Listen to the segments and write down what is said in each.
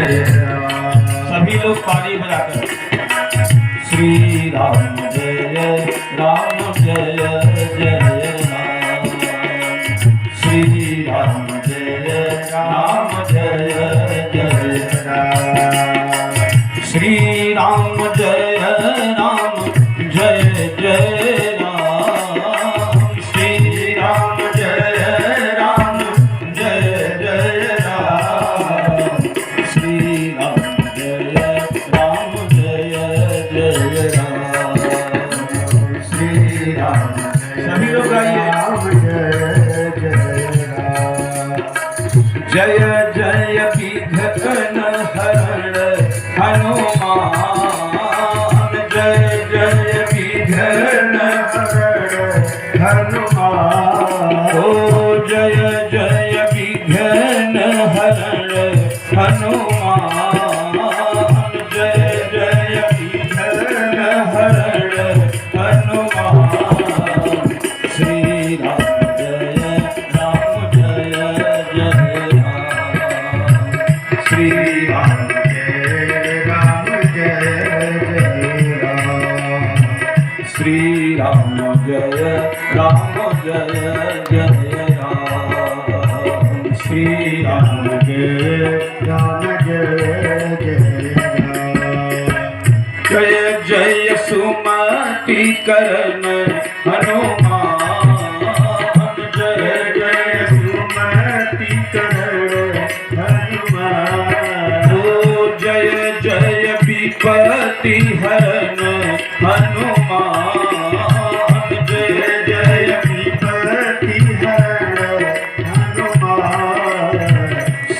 सभी लोग ताली बजाकर श्री राम जय राम जय जय राम, श्री राम जय राम जय जय राम, श्री राम जय राम जय जय राम, श्री राम जय राम जय जय राम, श्री राम जय राम जय जय राम, श्री राम। सभी लोग गाइए जय जय विघ्न हरण हनुमान, जय जय विघ्न हरण हनुमान, ओ जय जय विघ्न हरण हनुमान, जय जय विघ्न हरण हनुमान, श्री राम जय राम जय जय राम, श्री राम जय राम जय जय राम, श्री राम जय राम जय जय राम, श्री राम जय राम जय जय राम, जय जय सुमति करण हनुमान, जय जय सुमति करण हनुमान, ओ जय जय विपत्ति हरण हनुमान, जय जय विपत्ति हरण हनुमान,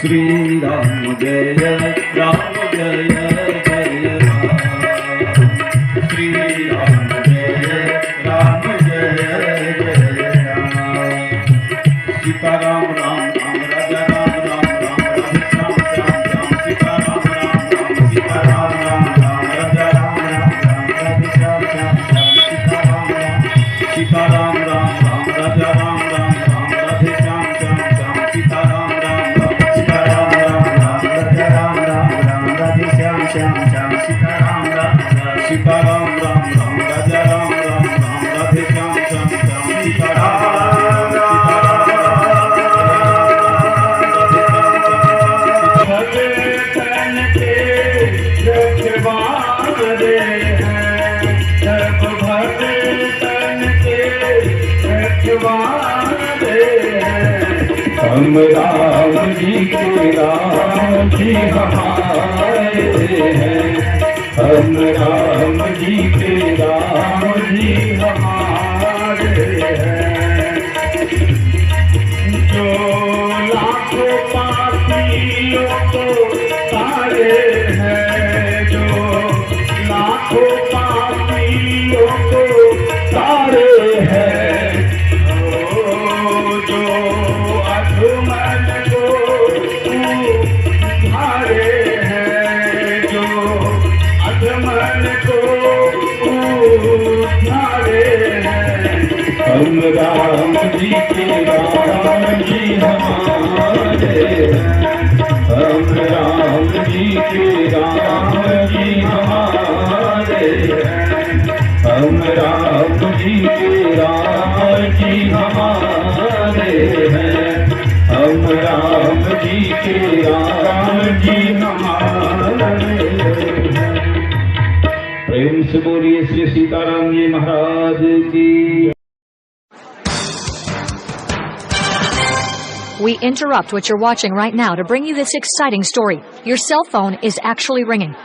श्री राम जय राम जय जय राम, श्री राम जय राम जय जय राम, सीताराम राम राम राजा राम राम राम राधे श्याम श्याम श्याम, सीताराम राम राम सीताराम राम राम राजा राम राम राम राधे श्याम श्याम श्याम, सीताराम राम राम राजा राम राम राम राधे श्याम श्याम श्याम, सीताराम राम राम सीताराम राम राम राजा राम राम राम राधे श्याम श्याम श्याम, सीताराम राम राम सीताराम राम राम राजा राम राम राम राधे श्याम श्याम श्याम, सीताराम हम राम जी के राम जी हमारे हैं, हम राम जी के राम जी हमारे हैं, जो लाखों पापियों को तारे हैं, जो लाखों पापियों को तारे हैं, जो अधमन को उधारे हैं, जो अधमन को उधारे हैं, हम राम जी के राम जी हमारे हैं, हम राम जी के राम जी हमारे हैं, हम राम जी के राम जी हमारे हैं, हम राम जी के राम जी हमारे हैं। प्रेम से बोलिए श्री सीताराम जी महाराज की। We interrupt what you're watching right now to bring you this exciting story. Your cell phone is actually ringing.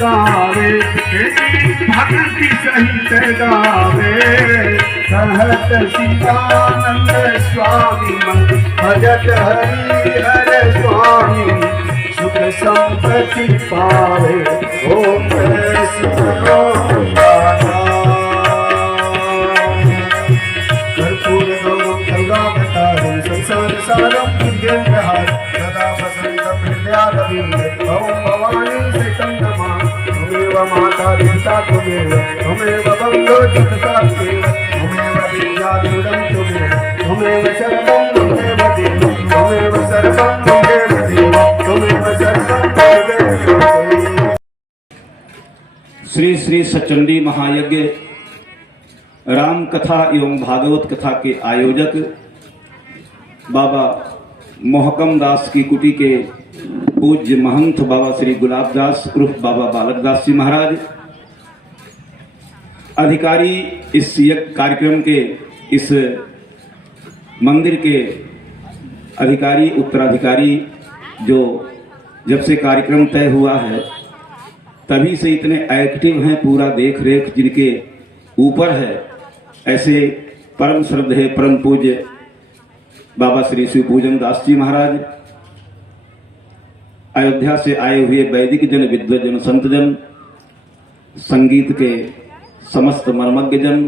गावे भक्ति सहित गावे कहत शिवानंद स्वामी मन भजत हरि हर स्वामी सुख संपत्ति पावे ओम कर्पूर गौरम सर्वावतारम संसार सारम विद्याहार सदा वसंतम हृदयारविंदे ओम भवानी श्रीतं नमः त्वमेव माता पिता त्वमेव त्वमेव बन्धो जगतात्मेव त्वमेव विद्याधुरं त्वमेव त्वमेव सर्वं त्वमेव देवं त्वमेव सर्वं त्वमेव देवं त्वमेव सर्वं त्वमेव देवं। श्री श्री सचंडी महायज्ञ राम कथा एवं भागवत कथा के आयोजक बाबा मोहकम दास की कुटी के पूज्य महंत बाबा श्री गुलाब दास उर्फ बाबा बालक दास जी महाराज, अधिकारी इस यज्ञ कार्यक्रम के इस मंदिर के अधिकारी उत्तराधिकारी, जो जब से कार्यक्रम तय हुआ है तभी से इतने एक्टिव हैं, पूरा देख रेख जिनके ऊपर है, ऐसे परम श्रद्धेय परम पूज्य बाबा श्री शिवपूजन दास जी महाराज, अयोध्या से आए हुए वैदिक जन, विद्वजन, संतजन, संगीत के समस्त मर्मज्ञ जन,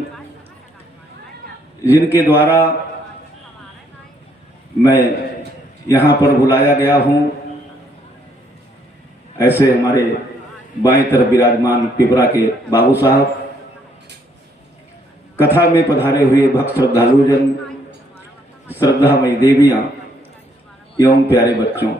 जिनके द्वारा मैं यहाँ पर बुलाया गया हूँ, ऐसे हमारे बाएं तरफ विराजमान पिपरा के बाबू साहब, कथा में पधारे हुए भक्त श्रद्धालु जन, श्रद्धामयी देवियां एवं प्यारे बच्चों,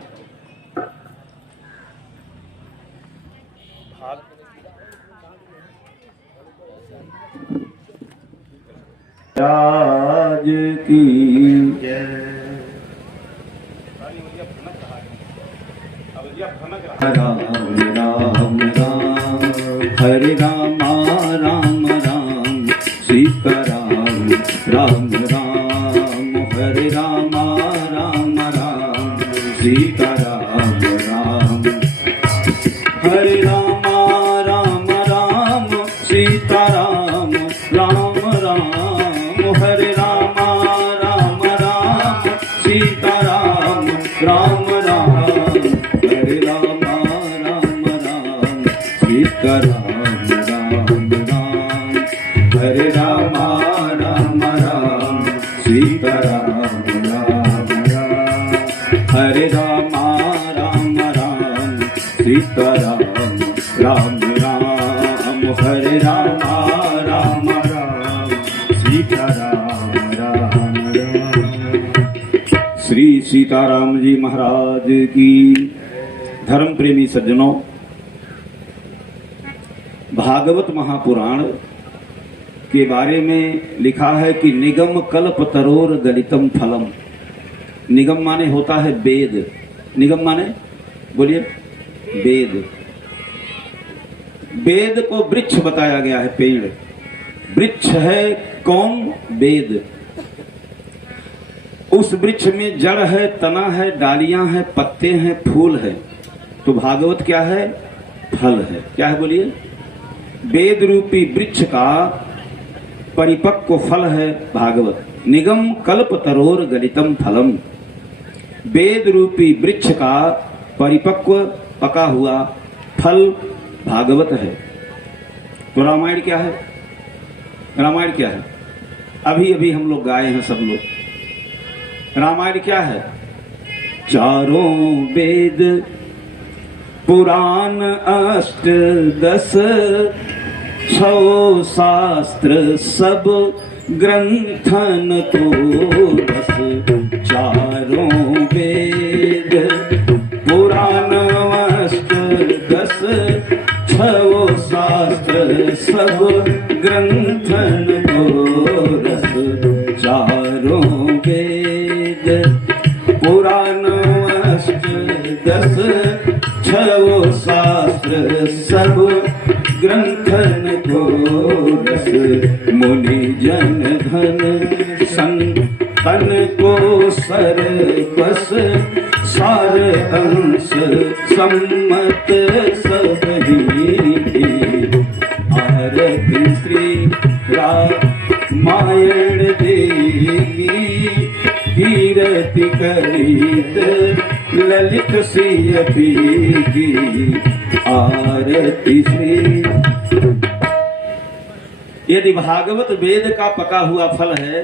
राज की राम राम राम हरे राम राम राम सीता राम राम राम हरे राम राम राम सीता राम राम हरे राम राम राम सीता राम राम राम हरे राम राम राम सीता राम राम राम हरे राम राम राम सीता राम राम राम हरे राम राम राम सीता राम राम राम हरे राम राम राम सीता राम राम राम हरे राम राम राम सीता राम राम राम। श्री सीताराम जी महाराज की। धर्म प्रेमी सज्जनों, भागवत महापुराण के बारे में लिखा है कि निगम कल्प तरोर गलितम फलम। निगम माने होता है वेद, निगम माने बोलिए वेद। वेद को वृक्ष बताया गया है, पेड़ वृक्ष है, कौन? वेद। उस वृक्ष में जड़ है, तना है, डालियां हैं, पत्ते हैं, फूल है। तो भागवत क्या है? फल है। क्या है बोलिए? वेद रूपी वृक्ष का परिपक्व फल है भागवत। निगम कल्प तरोर गलितम फलम। वेद रूपी वृक्ष का परिपक्व पका हुआ फल भागवत है। तो रामायण क्या है? रामायण क्या है? अभी अभी हम लोग गाए हैं सब लोग। रामायण क्या है? चारों वेद पुराण अष्ट दस छो शास्त्र सब ग्रंथन तो रस। चारों वेद पुराण अष्ट दस छो शास्त्र सब ग्रंथन तो रस। चारों वेद पुराण अष्ट दस छो शास्त्र सब ग्रंथन को रस। मुनि जन धन संतन को सर बस सार अंश सम्मत सब ही। आरती श्री रामायण देवी कीरति कर ललित सिय पीगी आरती श्री। यदि भागवत वेद का पका हुआ फल है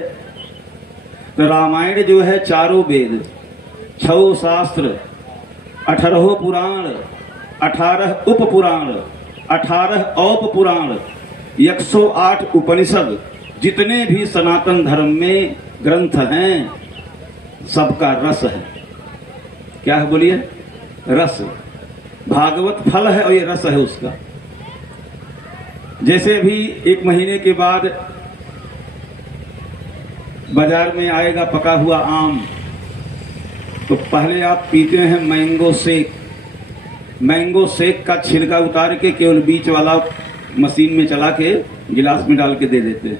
तो रामायण जो है चारों वेद, 6 शास्त्र, 18 पुराण, 18 उप पुराण, 18 औप पुराण, 108 उपनिषद, जितने भी सनातन धर्म में ग्रंथ हैं सबका रस है। क्या है बोलिए? रस। भागवत फल है और ये रस है उसका। जैसे अभी 1 महीने के बाद बाजार में आएगा पका हुआ आम, तो पहले आप पीते हैं मैंगो शेक। मैंगो शेक का छिलका उतार के केवल बीच वाला मशीन में चला के गिलास में डाल के दे देते हैं।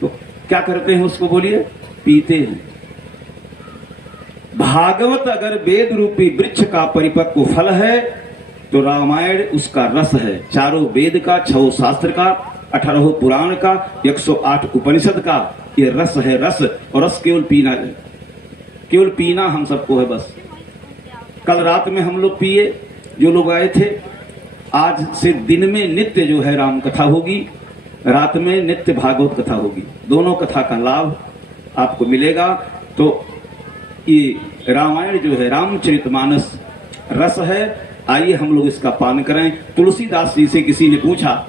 तो क्या करते हैं उसको बोलिए? पीते हैं। भागवत अगर वेद रूपी वृक्ष का परिपक्व फल है तो रामायण उसका रस है। चारों वेद का, 6 शास्त्र का, 18 पुराण का, 108 उपनिषद का ये रस है। रस और रस केवल पीना है, केवल पीना हम सबको है बस। कल रात में हम लोग पिए, जो लोग आए थे। आज से दिन में नित्य जो है राम कथा होगी, रात में नित्य भागवत कथा होगी। दोनों कथा का लाभ आपको मिलेगा। तो ये रामायण जो है रामचरितमानस रस है। आइए हम लोग इसका पान करें। तुलसीदास जी से किसी ने पूछा,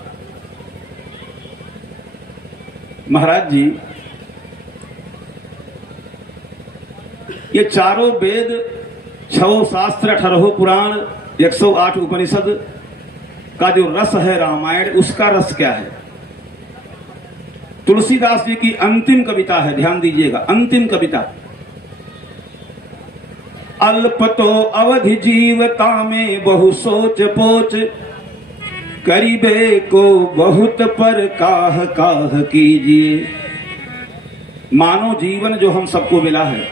महाराज जी ये चारों वेद, 6 शास्त्र, 18 पुराण, 108 उपनिषद का जो रस है रामायण, उसका रस क्या है? तुलसीदास जी की अंतिम कविता है, ध्यान दीजिएगा, अंतिम कविता। अल्प तो अवधि जीवता में बहु सोच पोच, करीबे को बहुत पर काह काह कीजिए। मानो जीवन जो हम सबको मिला है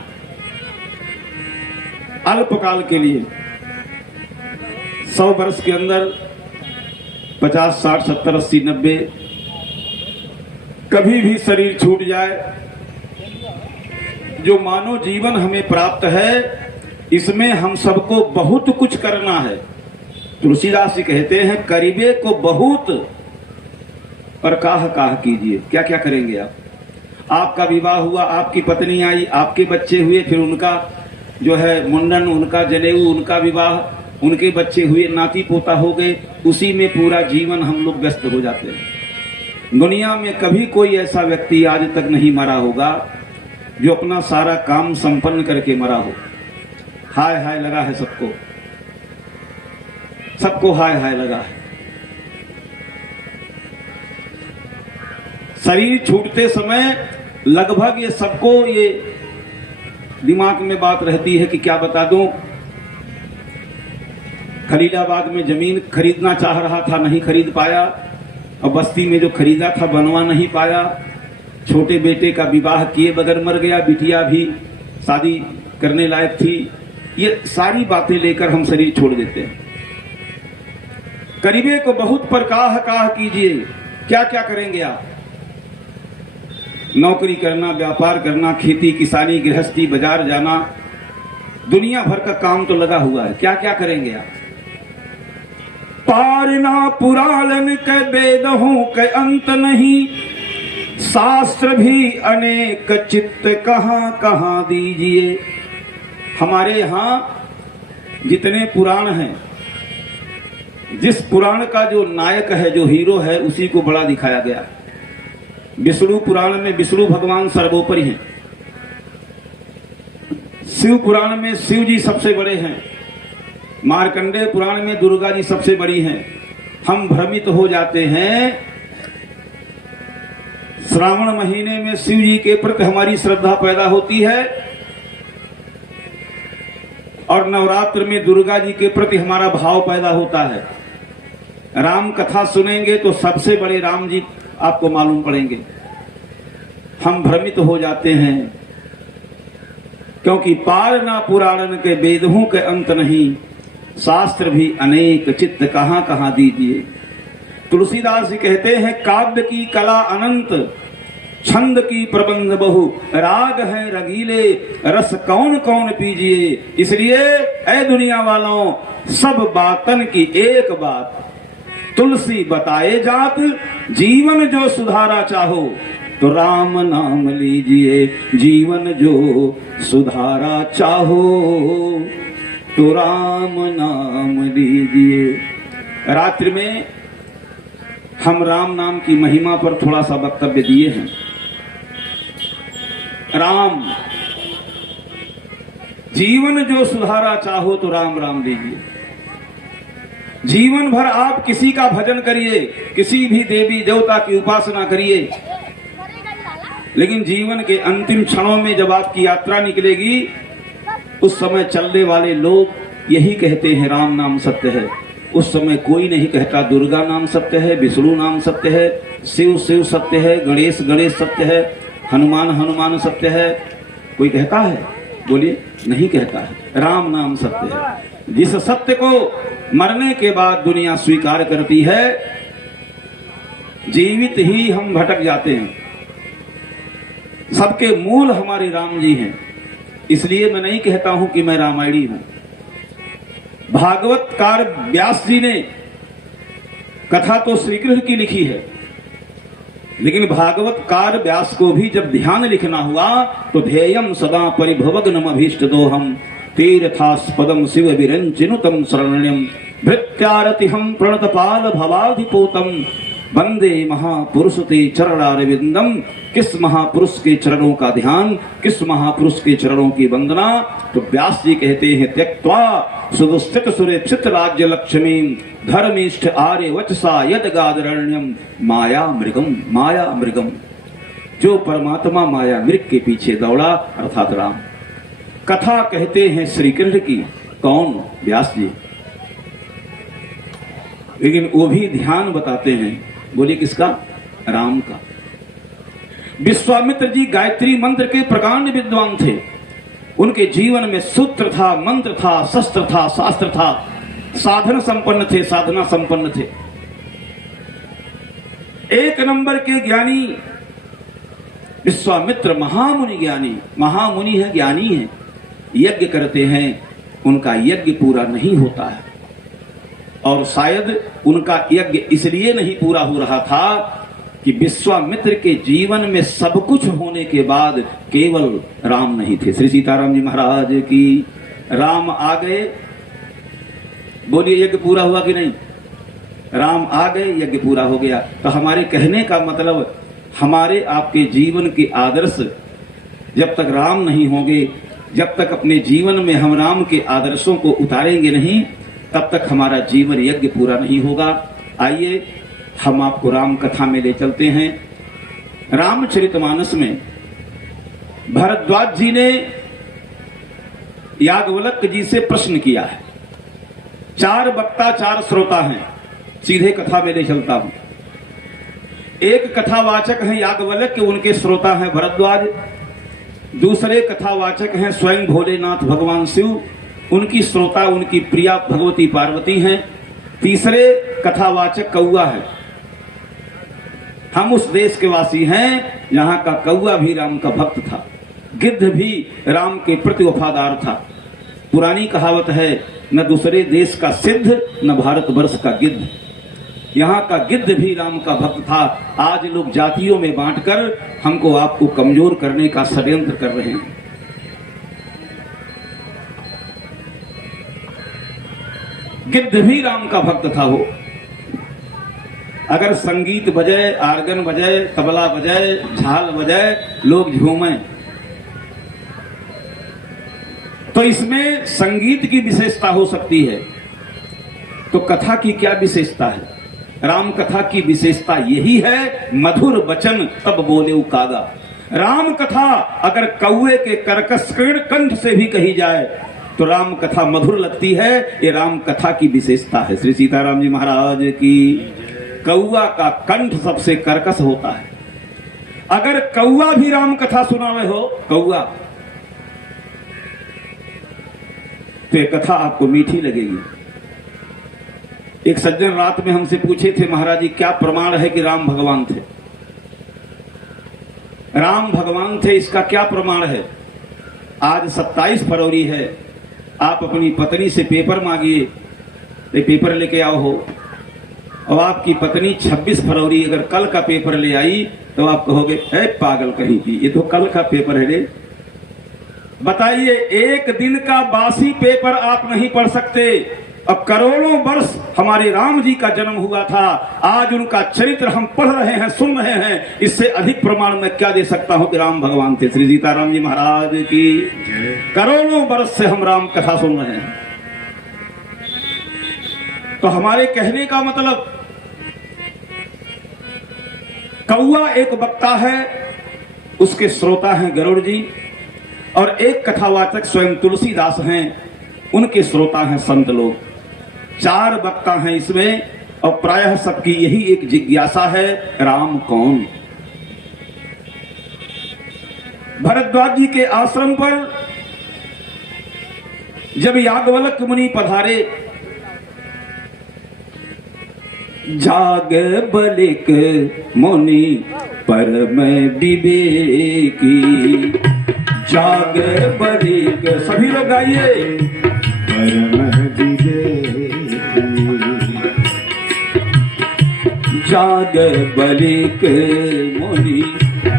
अल्पकाल के लिए, 100 वर्ष के अंदर 50, 60, 70, 80, 90 कभी भी शरीर छूट जाए। जो मानव जीवन हमें प्राप्त है इसमें हम सबको बहुत कुछ करना है। तुलसीदास जी कहते हैं करीबे को बहुत पर काह काह कीजिए। क्या क्या करेंगे आप? आपका विवाह हुआ, आपकी पत्नी आई, आपके बच्चे हुए, फिर उनका जो है मुंडन, उनका जनेऊ, उनका विवाह, उनके बच्चे हुए, नाती पोता हो गए, उसी में पूरा जीवन हम लोग व्यस्त हो जाते हैं। दुनिया में कभी कोई ऐसा व्यक्ति आज तक नहीं मरा होगा जो अपना सारा काम संपन्न करके मरा हो। हाय हाय लगा है सबको, सबको हाय हाय लगा है। शरीर छूटते समय लगभग ये सबको ये दिमाग में बात रहती है कि क्या बता दूं, खलीलाबाद में जमीन खरीदना चाह रहा था, नहीं खरीद पाया, और बस्ती में जो खरीदा था बनवा नहीं पाया, छोटे बेटे का विवाह किए बगैर मर गया, बिटिया भी शादी करने लायक थी। ये सारी बातें लेकर हम शरीर छोड़ देते हैं। करीबे को बहुत पर काह काह कीजिए। क्या क्या करेंगे आप? नौकरी करना, व्यापार करना, खेती किसानी, गृहस्थी, बाजार जाना, दुनिया भर का काम तो लगा हुआ है। क्या क्या करेंगे आप? पार ना पुराण के वेद हूं के अंत नहीं, शास्त्र भी अनेक चित्त कहां कहां दीजिए। हमारे यहां जितने पुराण हैं, जिस पुराण का जो नायक है, जो हीरो है, उसी को बड़ा दिखाया गया। विष्णु पुराण में विष्णु भगवान सर्वोपरि हैं। शिव पुराण में शिव जी सबसे बड़े हैं। मार्कंडेय पुराण में दुर्गा जी सबसे बड़ी हैं। हम भ्रमित हो जाते हैं। श्रावण महीने में शिव जी के प्रति हमारी श्रद्धा पैदा होती है और नवरात्र में दुर्गा जी के प्रति हमारा भाव पैदा होता है। राम कथा सुनेंगे तो सबसे बड़े राम जी आपको मालूम पड़ेंगे। हम भ्रमित हो जाते हैं क्योंकि पार ना पुराणन के वेदों के अंत नहीं, शास्त्र भी अनेक चित्त कहां कहां दीजिए। तुलसीदास जी कहते हैं काव्य की कला अनंत, छंद की प्रबंध बहु, राग है रंगीले, रस कौन कौन पीजिए। इसलिए ऐ दुनिया वालों, सब बातन की एक बात, तुलसी बताए जात, जीवन जो सुधारा चाहो तो राम नाम लीजिए। जीवन जो सुधारा चाहो तो राम नाम लीजिए। रात्रि में हम राम नाम की महिमा पर थोड़ा सा वक्तव्य दिए हैं। राम, जीवन जो सुधारा चाहो तो राम राम लीजिए। जीवन भर आप किसी का भजन करिए, किसी भी देवी देवता की उपासना करिए, लेकिन जीवन के अंतिम क्षणों में जब आपकी यात्रा निकलेगी, उस समय चलने वाले लोग यही कहते हैं राम नाम सत्य है। उस समय कोई नहीं कहता दुर्गा नाम सत्य है, विष्णु नाम सत्य है, शिव शिव सत्य है, गणेश गणेश सत्य है, हनुमान हनुमान सत्य है। कोई कहता है? बोलिए, नहीं कहता है। राम नाम सत्य है। जिस सत्य को मरने के बाद दुनिया स्वीकार करती है, जीवित ही हम भटक जाते हैं। सबके मूल हमारे राम जी हैं। इसलिए मैं नहीं कहता हूं कि मैं रामायणी हूं। भागवतकार व्यास जी ने कथा तो श्री कृष्ण की लिखी है, लेकिन भागवतकार व्यास को भी जब ध्यान लिखना हुआ तो ध्येयम सदा परिभवग्नम अभीष्ट दोहम, तीर्थास्पदम शिव विरंचिनुतम शरण्यम, भृत्यारतिहम प्रणतपाल भवाधिपोतम, वंदे महापुरुष ते चरणारविंदम। किस महापुरुष के चरणों का ध्यान, किस महापुरुष के चरणों की वंदना। तो व्यास जी कहते हैं, त्यक्त्वा सुदुस्थित सुरेक्षित राज्य लक्ष्मी, धर्मिष्ठ आर्य वचसा यद गादरण्यम, माया मृगम माया मृगम। जो परमात्मा माया मृग के पीछे दौड़ा, अर्थात राम। कथा कहते हैं श्री कृष्ण की। कौन? व्यास जी। लेकिन वो भी ध्यान बताते हैं। बोलिए किसका? राम का। विश्वामित्र जी गायत्री मंत्र के प्रकांड विद्वान थे। उनके जीवन में सूत्र था, मंत्र था, शस्त्र था, शास्त्र था, साधन संपन्न थे, साधना संपन्न थे। एक नंबर के ज्ञानी विश्वामित्र, महामुनि ज्ञानी। महामुनि है, ज्ञानी है। यज्ञ करते हैं, उनका यज्ञ पूरा नहीं होता है। और शायद उनका यज्ञ इसलिए नहीं पूरा हो रहा था कि विश्वामित्र के जीवन में सब कुछ होने के बाद केवल राम नहीं थे। श्री सीताराम जी महाराज की। राम आ गए, बोलिए यज्ञ पूरा हुआ कि नहीं? राम आ गए, यज्ञ पूरा हो गया। तो हमारे कहने का मतलब, हमारे आपके जीवन के आदर्श जब तक राम नहीं होंगे, जब तक अपने जीवन में हम राम के आदर्शों को उतारेंगे नहीं, तब तक हमारा जीवन यज्ञ पूरा नहीं होगा। आइए हम आपको राम कथा में ले चलते हैं। रामचरितमानस में भरद्वाज जी ने याज्ञवल्क्य जी से प्रश्न किया है। 4 वक्ता 4 श्रोता हैं। सीधे कथा में ले चलता हूं। एक कथावाचक है याज्ञवल्क्य, उनके श्रोता हैं भरद्वाज। दूसरे कथावाचक हैं स्वयं भोलेनाथ भगवान शिव, उनकी श्रोता उनकी प्रिया भगवती पार्वती हैं। तीसरे कथावाचक कौआ है। हम उस देश के वासी हैं जहां का कौआ भी राम का भक्त था, गिद्ध भी राम के प्रति वफादार था। पुरानी कहावत है, न दूसरे देश का सिद्ध न भारतवर्ष का गिद्ध। यहाँ का गिद्ध भी राम का भक्त था। आज लोग जातियों में बांटकर हमको आपको कमजोर करने का षड्यंत्र कर रहे हैं। गिद्ध भी राम का भक्त था। वो अगर संगीत बजाए, आर्गन बजाए, तबला बजाए, झाल बजाए, लोग झूमे, तो इसमें संगीत की विशेषता हो सकती है। तो कथा की क्या विशेषता है? राम कथा की विशेषता यही है, मधुर वचन तब बोले कागा। राम कथा अगर कौए के कर्कश कंठ से भी कही जाए तो राम कथा मधुर लगती है। ये राम कथा की विशेषता है। श्री सीताराम जी महाराज की। कौआ का कंठ सबसे कर्कश होता है। अगर कौआ भी राम कथा सुनावे हो, कौआ, तो ये कथा आपको मीठी लगेगी। एक सज्जन रात में हमसे पूछे थे, महाराज जी क्या प्रमाण है कि राम भगवान थे? राम भगवान थे, इसका क्या प्रमाण है? आज 27 फरवरी है, आप अपनी पत्नी से पेपर मांगिए, पेपर लेके आओ हो। अब आपकी पत्नी 26 फरवरी अगर कल का पेपर ले आई तो आप कहोगे ए पागल कहीं की, ये तो कल का पेपर है रे। बताइए, एक दिन का बासी पेपर आप नहीं पढ़ सकते। अब करोड़ों वर्ष हमारे राम जी का जन्म हुआ था, आज उनका चरित्र हम पढ़ रहे हैं, सुन रहे हैं, इससे अधिक प्रमाण मैं क्या दे सकता हूं कि राम भगवान थे। श्री सीताराम जी महाराज की करोड़ों वर्ष से हम राम कथा सुन रहे हैं। तो हमारे कहने का मतलब, कौआ एक वक्ता है, उसके श्रोता हैं गरुड़ जी, और एक कथावाचक स्वयं तुलसीदास हैं, उनके श्रोता हैं संत लोग। 4 वक्ता हैं इसमें, और प्रायः सबकी यही एक जिज्ञासा है, राम कौन? भरद्वाज जी के आश्रम पर जब याज्ञवल्क्य मुनि पधारे, जाग बलिक मुनि परम विवेकी, जाग बलिक, सभी लोग गाइए, परम विवेकी, जाग बलिक मुनि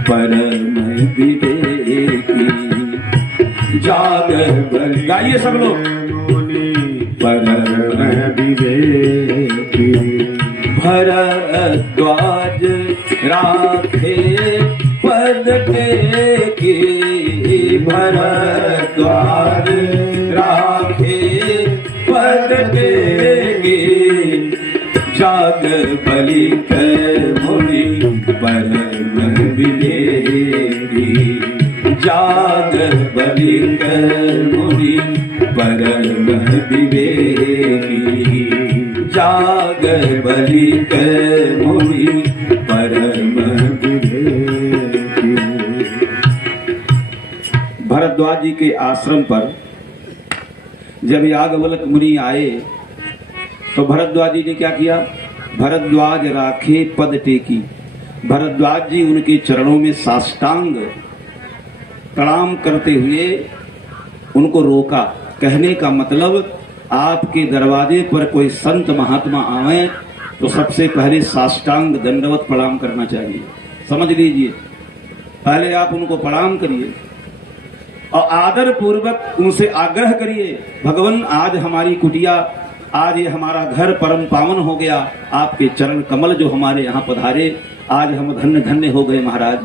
परम विवेकी, जाग बलिक, गाइए सब लोग, परम विवेकी, भरद्वाज राखे पद टेकी, भरद्वाज राखे पद टेकी, जाग बलिक मुनि परम विवेकी, जाग बलिक मुनि परम विवेकी, जाग बलिक मुनि परम विवेकी। भरद्वाज जी के आश्रम पर जब याज्ञवल्क्य मुनि आए तो भरद्वाज जी ने क्या किया? भरद्वाज राखे पद टेकी, भरद्वाज जी उनके चरणों में साष्टांग प्रणाम करते हुए उनको रोका। कहने का मतलब, आपके दरवाजे पर कोई संत महात्मा आए तो सबसे पहले साष्टांग दंडवत प्रणाम करना चाहिए। समझ लीजिए, पहले आप उनको प्रणाम करिए और आदर पूर्वक उनसे आग्रह करिए, भगवान आज हमारी कुटिया, आज ये हमारा घर परम पावन हो गया, आपके चरण कमल जो हमारे यहाँ पधारे, आज हम धन्य धन्य हो गए महाराज।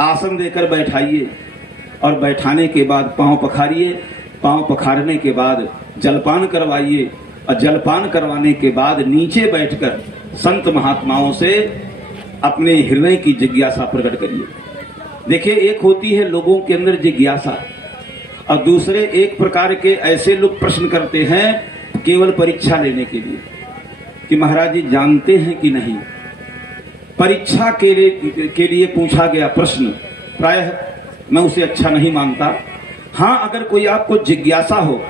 आसन देकर बैठाइए और बैठाने के बाद पांव पखारिए, पांव पखारने के बाद जलपान करवाइए, और जलपान करवाने के बाद नीचे बैठकर संत महात्माओं से अपने हृदय की जिज्ञासा प्रकट करिए। देखिए, एक होती है लोगों के अंदर जिज्ञासा, और दूसरे एक प्रकार के ऐसे लोग प्रश्न करते हैं केवल परीक्षा लेने के लिए कि महाराज जी जानते हैं कि नहीं। परीक्षा के लिए पूछा गया प्रश्न प्रायः मैं उसे अच्छा नहीं मानता। हाँ, अगर कोई आपको जिज्ञासा हो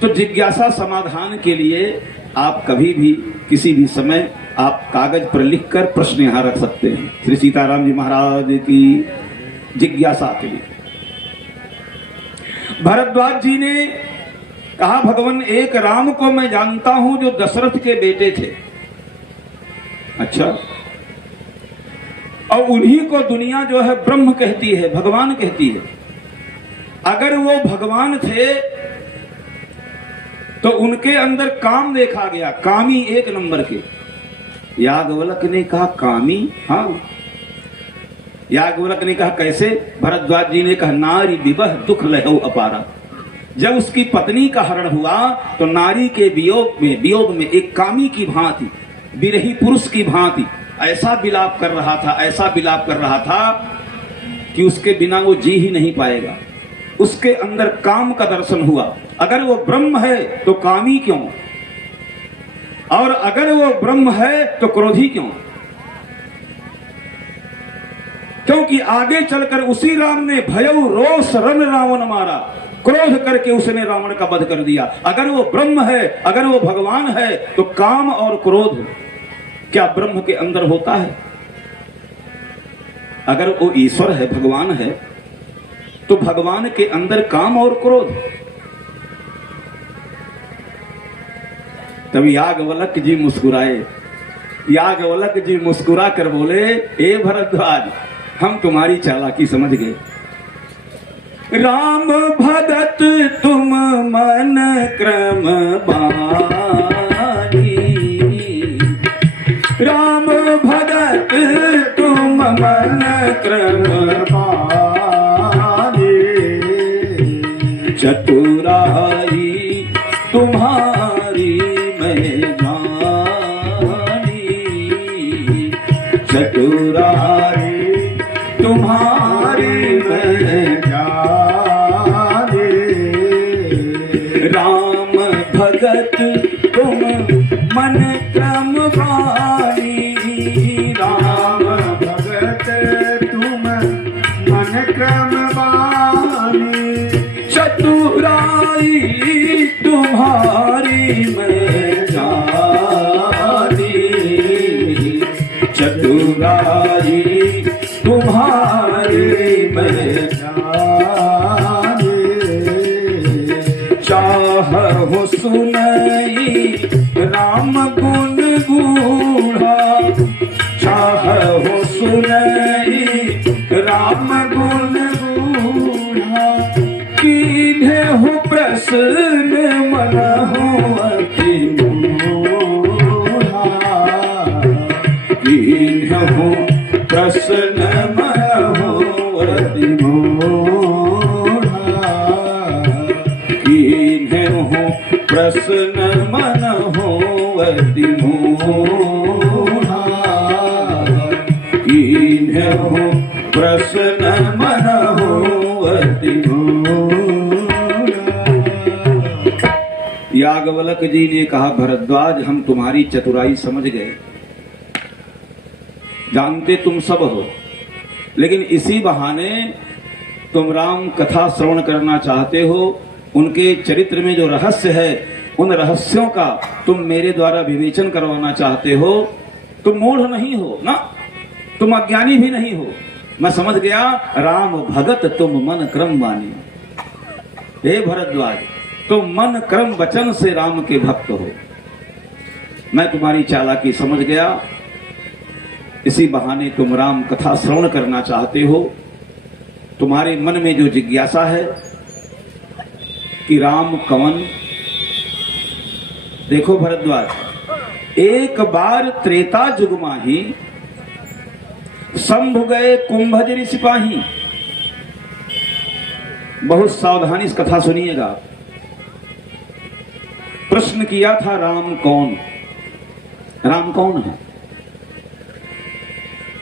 तो जिज्ञासा समाधान के लिए आप कभी भी किसी भी समय आप कागज पर लिखकर प्रश्न यहां रख सकते हैं। श्री सीताराम जी महाराज की जिज्ञासा के लिए भरद्वाज जी ने कहा, भगवान एक राम को मैं जानता हूं जो दशरथ के बेटे थे। अच्छा, और उन्हीं को दुनिया जो है ब्रह्म कहती है, भगवान कहती है। अगर वो भगवान थे तो उनके अंदर काम देखा गया, कामी एक नंबर के। याज्ञवल्क्य ने कहा कामी? हाँ। याज्ञवल्क्य ने कहा कैसे? भरद्वाज जी ने कहा नारी विवह दुख लहौ अपारा। जब उसकी पत्नी का हरण हुआ तो नारी के वियोग में एक कामी की भांति, विरही पुरुष की भांति ऐसा विलाप कर रहा था, ऐसा विलाप कर रहा था कि उसके बिना वो जी ही नहीं पाएगा। उसके अंदर काम का दर्शन हुआ। अगर वो ब्रह्म है तो कामी क्यों, और अगर वो ब्रह्म है तो क्रोधी क्यों? क्योंकि आगे चलकर उसी राम ने भयउ रोष रन रावण मारा, क्रोध करके उसने रावण का वध कर दिया। अगर वो ब्रह्म है, अगर वो भगवान है, तो काम और क्रोध क्या ब्रह्म के अंदर होता है? अगर वो ईश्वर है, भगवान है, तो भगवान के अंदर काम और क्रोध। तभी याज्ञवल्क्य जी मुस्कुराए। याज्ञवल्क्य जी मुस्कुरा कर बोले, ए भरद्वाज, हम तुम्हारी चालाकी समझ गए। राम भगत तुम मन क्रम बानी, राम भगत तुम मन क्रम बानी, चतुराई तुम्हारी मैं जानी, चतुराई तुम्हारी मैं जानी, राम भगत तुम मन क्रम बानी, राम भगत तुम मन क्रम बानी, चतुराई तुम्हारी मैं जानी, चतुराई तुम्हारी मैं जानी, चाहु सुनई राम गुण गूढ़ा, चाहु सुनई राम गुण गूढ़ा, कीन्हु प्रसन्न मनहु अति मूढ़ा, कीन्हु प्रसन्न मनहु अति मूढ़ा, कीन्हु प्रसन्न मनहु अति मूढ़ा, कीन्हु प्रसन्न मनहु अति मूढ़ा। याज्ञवल्क्य जी ने कहा, भरद्वाज, हम तुम्हारी चतुराई समझ गए, जानते तुम सब हो, लेकिन इसी बहाने तुम राम कथा श्रवण करना चाहते हो। उनके चरित्र में जो रहस्य है, उन रहस्यों का तुम मेरे द्वारा विवेचन करवाना चाहते हो। तुम मूढ़ नहीं हो ना, तुम अज्ञानी भी नहीं हो। मैं समझ गया, राम भगत तुम मन क्रम बानी। हे भरद्वाज, तुम मन क्रम वचन से राम के भक्त हो। मैं तुम्हारी चालाकी समझ गया। इसी बहाने तुम राम कथा श्रवण करना चाहते हो। तुम्हारे मन में जो जिज्ञासा है कि राम कौन, देखो भरद्वाज, एक बार त्रेता युग माही शंभु गए कुंभजरी सिपाही। बहुत सावधानी से कथा सुनिएगा। प्रश्न किया था, राम कौन, राम कौन है?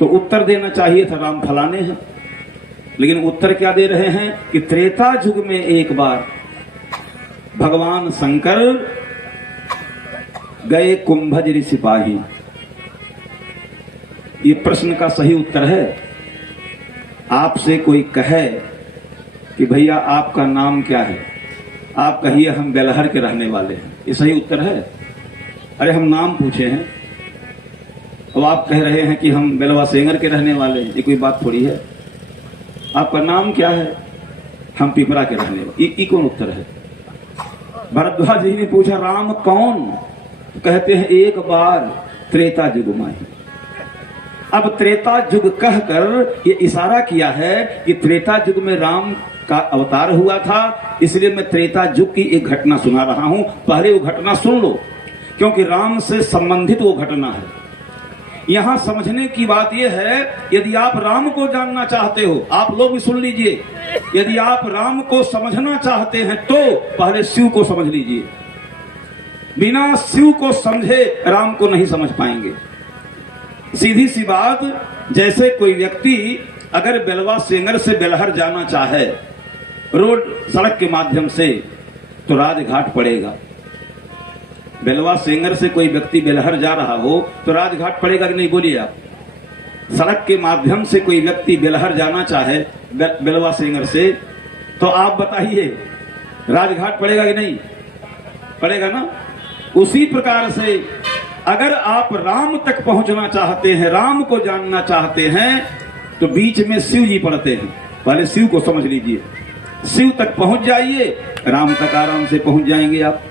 तो उत्तर देना चाहिए था, राम फलाने हैं। लेकिन उत्तर क्या दे रहे हैं कि त्रेता युग में एक बार भगवान शंकर गए कुंभजरी सिपाही। ये प्रश्न का सही उत्तर है। आपसे कोई कहे कि भैया आपका नाम क्या है, आप कहिए हम बेलहर के रहने वाले हैं, ये सही उत्तर है? अरे हम नाम पूछे हैं, अब आप कह रहे हैं कि हम बेलवा सेंगर के रहने वाले हैं, ये कोई बात थोड़ी है। आपका नाम क्या है? हम पिपरा के रहने वाले। ये कौन उत्तर है? भरद्वाज जी ने पूछा, राम कौन? तो कहते हैं, एक बार त्रेता युग माही। अब त्रेता युग कहकर ये इशारा किया है कि त्रेता युग में राम का अवतार हुआ था। इसलिए मैं त्रेता युग की एक घटना सुना रहा हूं। पहले वो घटना सुन लो, क्योंकि राम से संबंधित वो घटना है। यहां समझने की बात यह है, यदि आप राम को जानना चाहते हो, आप लोग भी सुन लीजिए, यदि आप राम को समझना चाहते हैं तो पहले शिव को समझ लीजिए। बिना शिव को समझे राम को नहीं समझ पाएंगे। सीधी सी बात, जैसे कोई व्यक्ति अगर बेलवा सेंगर से बेलहर जाना चाहे रोड सड़क के माध्यम से, तो राजघाट पड़ेगा। बेलवा सेंगर से कोई व्यक्ति बेलहर जा रहा हो तो राजघाट पड़ेगा कि नहीं, बोलिए आप? सड़क के माध्यम से कोई व्यक्ति बेलहर जाना चाहे बेलवा सेंगर से, तो आप बताइए राजघाट पड़ेगा कि नहीं? पड़ेगा ना। उसी प्रकार से अगर आप राम तक पहुंचना चाहते हैं, राम को जानना चाहते हैं, तो बीच में शिव जी पड़ते हैं। पहले शिव को समझ लीजिए, शिव तक पहुंच जाइए, राम तक आराम से पहुंच जाएंगे आप।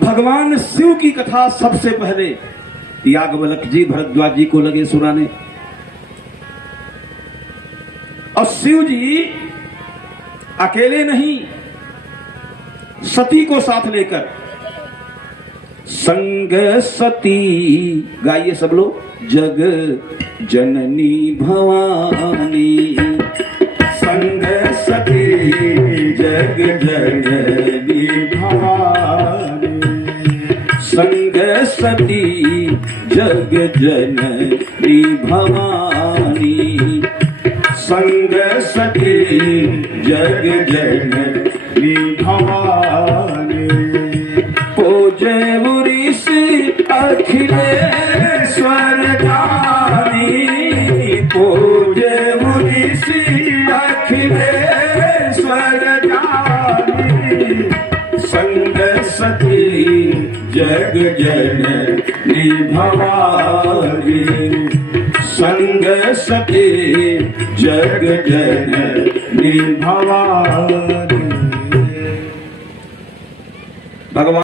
भगवान शिव की कथा सबसे पहले याज्ञवल्क्य जी भरद्वाज जी को लगे सुनाने, और शिव जी अकेले नहीं, सती को साथ लेकर, संग सती गाइए सब लोग, जग जननी भवानी, संग सती जग जननी भवानी, संग सती जग जननी भवानी, संग सती जग जननी भवानी, पूजे ऋषि अखिलेश्वर जानी, पूजे ऋषि अखिलेश्वर जानी, संग सती जग जननी भवानी, संग सती जग जननी भवानी। भगवान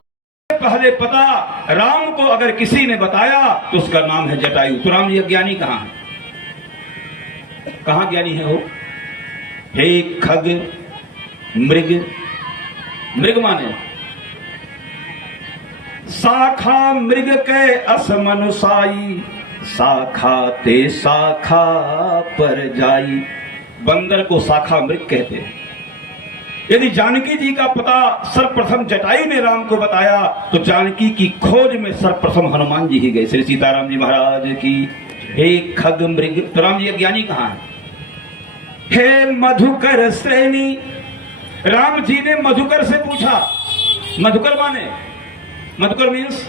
पहले पता राम को अगर किसी ने बताया तो उसका नाम है जटायु। तो राम जी ज्ञानी कहां है? कहां ज्ञानी है वो? हे खग मृग, मृग माने शाखा मृग के असमनुसाई, शाखा ते शाखा पर जाई। बंदर को शाखा मृग कहते हैं। यदि जानकी जी का पता सर्वप्रथम जटायु ने राम को बताया तो जानकी की खोज में सर्वप्रथम हनुमान जी ही गए। श्री सीताराम जी महाराज की। हे खग मृग, तो राम जी ज्ञानी कहां है? हे मधुकर श्रेणी, राम जी ने मधुकर से पूछा। मधुकर माने, मधुकर मीन्स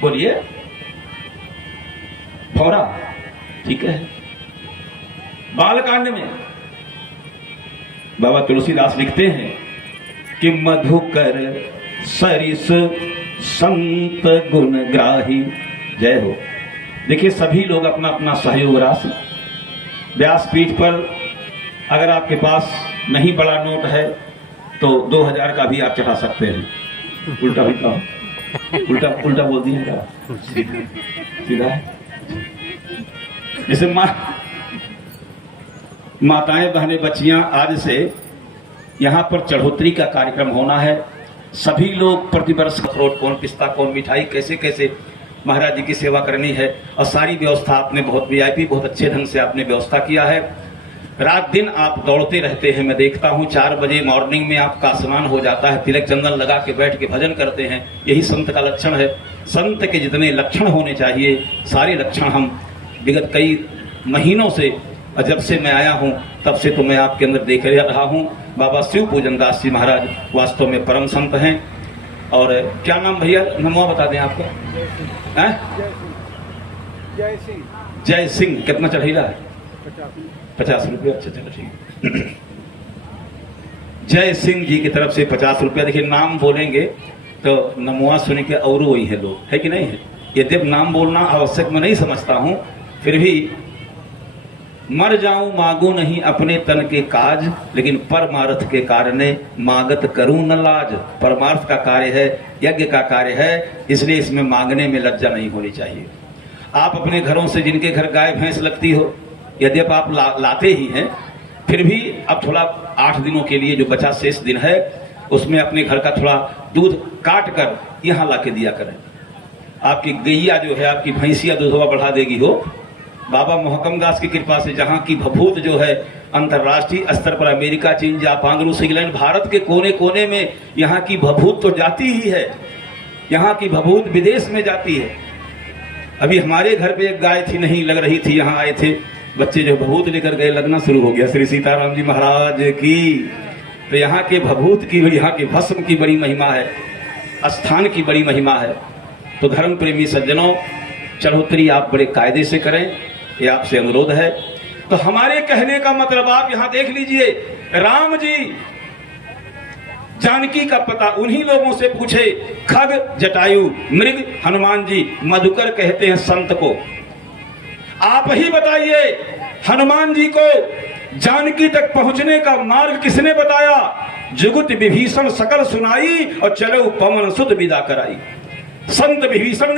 बोलिए, भौरा, ठीक है। बालकांड में बाबा तुलसीदास लिखते हैं कि मधुकर सरिस संत गुण ग्राही। जय हो। देखिए सभी लोग अपना अपना सहयोग राशि व्यासपीठ पर, अगर आपके पास नहीं बड़ा नोट है तो 2000 का भी आप चढ़ा सकते हैं। उल्टा उल्टा उल्टा उल्टा बोल दिए क्या? सीधा है। जैसे माताएं बहनें बच्चियां, आज से यहाँ पर चढ़ोतरी का कार्यक्रम होना है। सभी लोग प्रतिवर्ष अखरोट कौन, पिस्ता कौन, मिठाई कैसे कैसे महाराज जी की सेवा करनी है, और सारी व्यवस्था आपने बहुत वीआईपी, बहुत अच्छे ढंग से आपने व्यवस्था किया है। रात दिन आप दौड़ते रहते हैं, मैं देखता हूँ। 4 बजे मॉर्निंग में आपका स्नान हो जाता है, तिलक चंदन लगा के बैठ के भजन करते हैं। यही संत का लक्षण है। संत के जितने लक्षण होने चाहिए सारे लक्षण हम विगत कई महीनों से, जब से मैं आया हूं तब से तो मैं आपके अंदर देख रहा हूं। बाबा शिव पूजन दास जी महाराज वास्तव में परम संत हैं। और क्या नाम भैया, नमवा बता दें आपका? जय सिंह। जय सिंह। कितना चढ़ेगा? 50 रुपया। अच्छा चलो ठीक। जय सिंह जी की तरफ से 50 रुपया। देखिए नाम बोलेंगे तो नमवा सुन के और वही है लोग, है कि नहीं है? यद्यप नाम बोलना आवश्यक मैं नहीं समझता हूं, फिर भी मर जाऊं मांगू नहीं अपने तन के काज, लेकिन परमार्थ के कारणे मांगत करूं न लाज। परमार्थ का कार्य है, यज्ञ का कार्य है, इसलिए इसमें मांगने में लज्जा नहीं होनी चाहिए। आप अपने घरों से जिनके घर गाय भैंस लगती हो, यद्यप आप लाते ही हैं, फिर भी अब थोड़ा 8 दिनों के लिए जो बचा शेष दिन है उसमें अपने घर का थोड़ा दूध काट कर यहाँ ला के दिया करें। आपकी गैया जो है, आपकी भैंसिया दूधवा बढ़ा देगी हो। बाबा मोहकम दास की कृपा से जहाँ की भभूत जो है अंतर्राष्ट्रीय स्तर पर अमेरिका, चीन, जापान, रूस, इंग्लैंड, भारत के कोने कोने में यहाँ की भभूत तो जाती ही है। यहाँ की भभूत विदेश में जाती है। अभी हमारे घर पे एक गाय थी, नहीं लग रही थी, यहाँ आए थे बच्चे जो भभूत लेकर गए, लगना शुरू हो गया। श्री सीताराम जी महाराज की। तो यहाँ के भभूत की, यहाँ के भस्म की बड़ी महिमा है, स्थान की बड़ी महिमा है। तो धर्म प्रेमी सज्जनों, चढ़ोतरी आप बड़े कायदे से करें, ये आपसे अनुरोध है। तो हमारे कहने का मतलब आप यहां देख लीजिए, राम जी जानकी का पता उन्हीं लोगों से पूछे। खग जटायु, मृग हनुमान जी, मधुकर कहते हैं संत को। आप ही बताइए हनुमान जी को जानकी तक पहुंचने का मार्ग किसने बताया? जुगुत विभीषण सकल सुनाई और चलो पवन सुत विदा कराई। संत विभीषण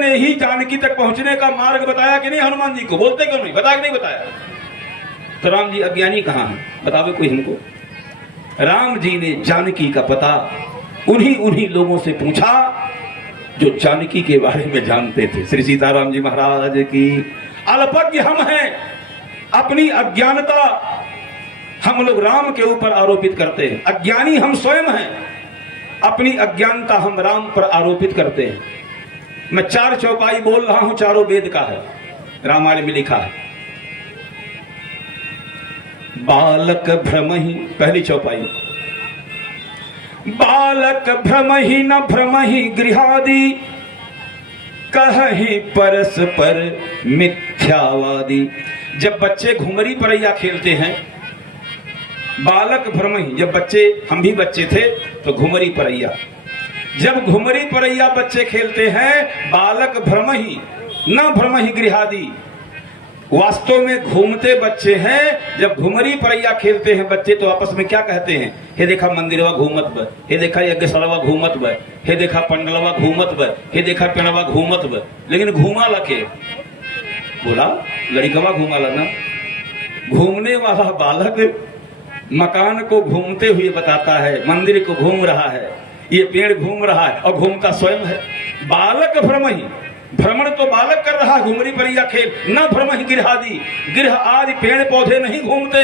ने ही जानकी तक पहुंचने का मार्ग बताया कि नहीं? हनुमान जी को बोलते क्यों नहीं? बताया कि नहीं बताया? तो राम जी अज्ञानी कहां है? बतावे कोई हमको। राम जी ने जानकी का पता उन्हीं लोगों से पूछा जो जानकी के बारे में जानते थे। श्री सीताराम जी महाराज की। अल्पज्ञ हम हैं, अपनी अज्ञानता हम लोग राम के ऊपर आरोपित करते हैं। अज्ञानी हम स्वयं हैं, अपनी अज्ञानता हम राम पर आरोपित करते हैं। मैं 4 चौपाई बोल रहा हूं, चारों वेद का है, रामायण में लिखा है। बालक भ्रमहि, पहली चौपाई, बालक भ्रमहि न भ्रमहि गृहादि, कहि परस्पर मिथ्यावादी। जब बच्चे घुंघरी परैया खेलते हैं, बालक भ्रमहि, जब बच्चे, हम भी बच्चे थे तो घुंघरी परैया, जब घुंघरी परैया बच्चे खेलते हैं, बालक भ्रमहि न भ्रमहि गृहादि, वास्तव में घूमते बच्चे हैं। जब घुंघरी परैया खेलते हैं बच्चे तो आपस में क्या कहते हैं? हे देखा मंदिरवा घूमत ब, हे देखा यज्ञशालावा घूमत ब, हे देखा पंडलवा घूमत ब, हे देखा पेड़वा घूमत ब। लेकिन घूमा लके, बोला लड़िकवा घूमा ना। घूमने वाला बालक मकान को घूमते हुए बताता है, मंदिर को घूम रहा है, ये पेड़ घूम रहा है और घूमता स्वयं है। बालक भ्रमहि, भ्रमण तो बालक कर रहा है, घुंघरी परैया खेल। न भ्रमहि गृहादि, गृह आदि पेड़ पौधे नहीं घूमते।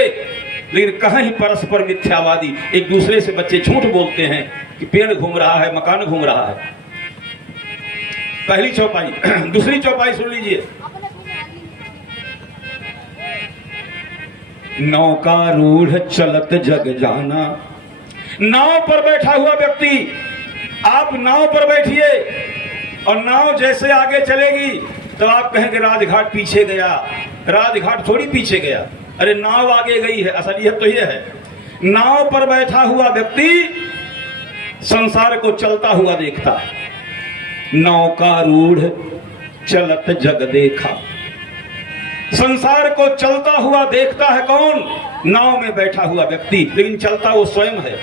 लेकिन कहीं परस्पर मिथ्यावादी, एक दूसरे से बच्चे झूठ बोलते हैं कि पेड़ घूम रहा है, मकान घूम रहा है। पहली चौपाई। दूसरी चौपाई सुन लीजिए। नौकारूढ़ चलत जग जाना, नाव पर बैठा हुआ व्यक्ति, आप नाव पर बैठिए और नाव जैसे आगे चलेगी तो आप कहेंगे राजघाट पीछे गया। राजघाट थोड़ी पीछे गया, अरे नाव आगे गई है। असलियत तो यह है, नाव पर बैठा हुआ व्यक्ति संसार को चलता हुआ देखता है। नौकारूढ़ चलत जग देखा, संसार को चलता हुआ देखता है कौन? नाव में बैठा हुआ व्यक्ति, लेकिन चलता वो स्वयं है।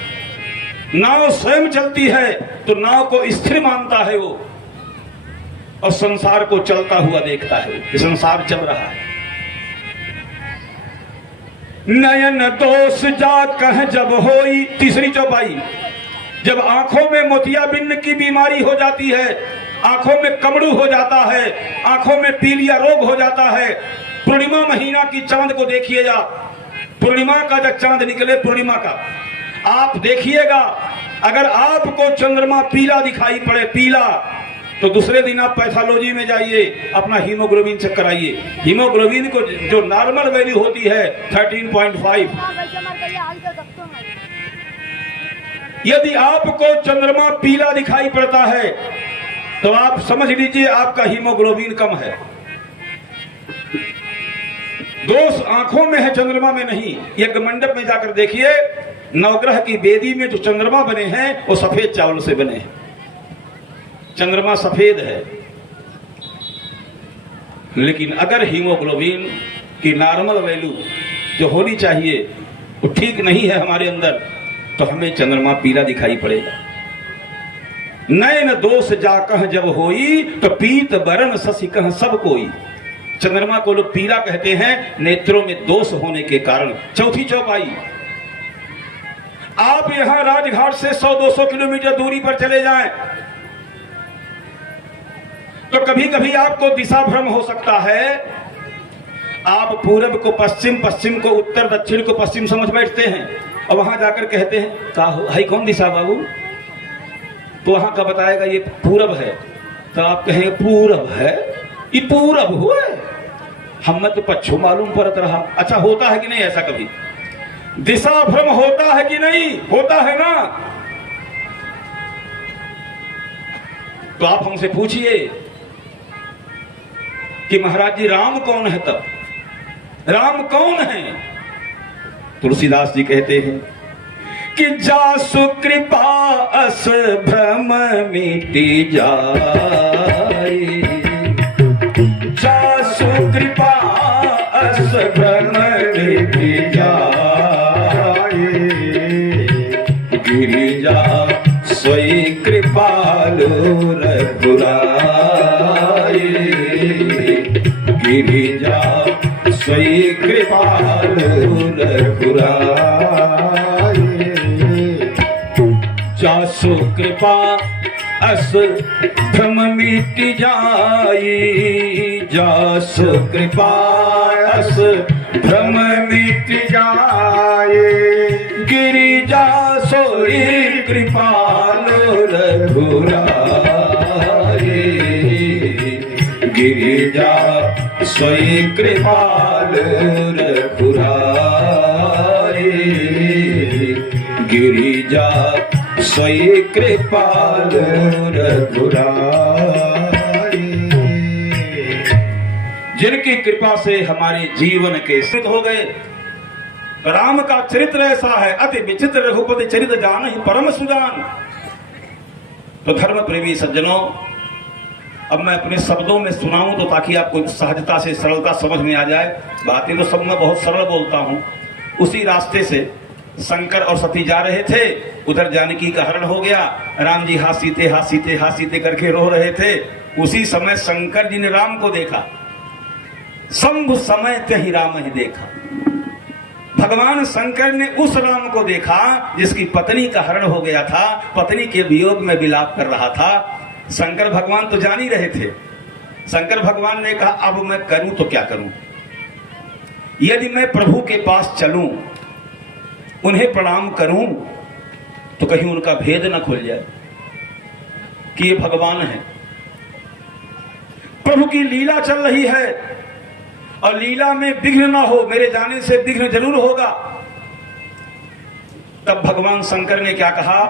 नाव स्वयं चलती है तो नाव को स्थिर मानता है वो, और संसार को चलता हुआ देखता है कि संसार चल रहा है। नयन दोष जा कह जब होई, तीसरी चौपाई। जब आंखों में मोतियाबिंद की बीमारी हो जाती है, आंखों में कमड़ू हो जाता है, आंखों में पीलिया रोग हो जाता है। पूर्णिमा महीना की चांद को देखिएगा, पूर्णिमा का जब चांद निकले, पूर्णिमा का आप देखिएगा, अगर आपको चंद्रमा पीला दिखाई पड़े, पीला, तो दूसरे दिन आप पैथोलॉजी में जाइए, अपना हीमोग्लोबिन चेक कराइए। हीमोग्लोबिन को जो नॉर्मल वैल्यू होती है 13.5, यदि आपको चंद्रमा पीला दिखाई पड़ता है तो आप समझ लीजिए आपका हीमोग्लोबिन कम है। दोष आंखों में है, चंद्रमा में नहीं। यज्ञ मंडप में जाकर देखिए, नवग्रह की वेदी में जो चंद्रमा बने हैं वो सफेद चावल से बने हैं। चंद्रमा सफेद है, लेकिन अगर हीमोग्लोबिन की नॉर्मल वैल्यू जो होनी चाहिए वो ठीक नहीं है हमारे अंदर, तो हमें चंद्रमा पीला दिखाई पड़ेगा। नयन दोष जाकह जब होई, तो पीत बरन शशि कह सब कोई। चंद्रमा को लोग पीला कहते हैं नेत्रों में दोष होने के कारण। चौथी चौपाई। आप यहां राजघाट से 100-200 किलोमीटर दूरी पर चले जाएं तो कभी कभी आपको दिशा भ्रम हो सकता है। आप पूरब को पश्चिम, पश्चिम को उत्तर, दक्षिण को पश्चिम समझ बैठते हैं और वहां जाकर कहते हैं का है कौन दिशा बाबू, तो वहां का बताएगा ये पूरब है, तो आप कहेंगे पूरब है, ये पूरब हुआ है, हमें तो पश्चिम मालूम पड़त रहा। अच्छा, होता है कि नहीं ऐसा? कभी दिशा भ्रम होता है कि नहीं? होता है ना। तो आप हमसे पूछिए कि महाराज जी राम कौन है? तब राम कौन है? तुलसीदास जी कहते हैं कि जासु कृपा अस भ्रम मिट जाए, जासु अस भ्रम मिटि जाए, गिरिजा सोई कृपालु रघुराई, गिरिजा सोई कृपालु रघुराई। जासु कृपा अस भ्रम मिट जाई, जासु कृपा अस भ्रम मिट जाए, गिरिजा सोई कृपालु रघुराई, गिरिजा सोई कृपालु रघुराई, गिरिजा सोई कृपालु रघुराई। जिनकी कृपा से हमारे जीवन के सिद्ध हो गए। राम का चरित्र ऐसा है, अति विचित्र रघुपति चरित जान ही परम सुजान। तो धर्म प्रेमी सज्जनों, अब मैं अपने शब्दों में सुनाऊं तो ताकि आपको सहजता से सरलता समझ में आ जाए। बातें तो सब मैं बहुत सरल बोलता हूं। उसी रास्ते से शंकर और सती जा रहे थे, उधर जानकी का हरण हो गया। राम जी हासीते हासीते हासीते करके रो रहे थे। उसी समय शंकर जी ने राम को देखा। शंभु समय ही राम ही देखा। भगवान शंकर ने उस राम को देखा जिसकी पत्नी का हरण हो गया था, पत्नी के वियोग में विलाप कर रहा था। शंकर भगवान तो जान ही रहे थे। शंकर भगवान ने कहा, अब मैं करूं तो क्या करूं? यदि मैं प्रभु के पास चलूं, उन्हें प्रणाम करूं, तो कहीं उनका भेद न खुल जाए कि ये भगवान है। प्रभु की लीला चल रही है और लीला में विघ्न ना हो, मेरे जाने से विघ्न जरूर होगा। तब भगवान शंकर ने क्या कहा?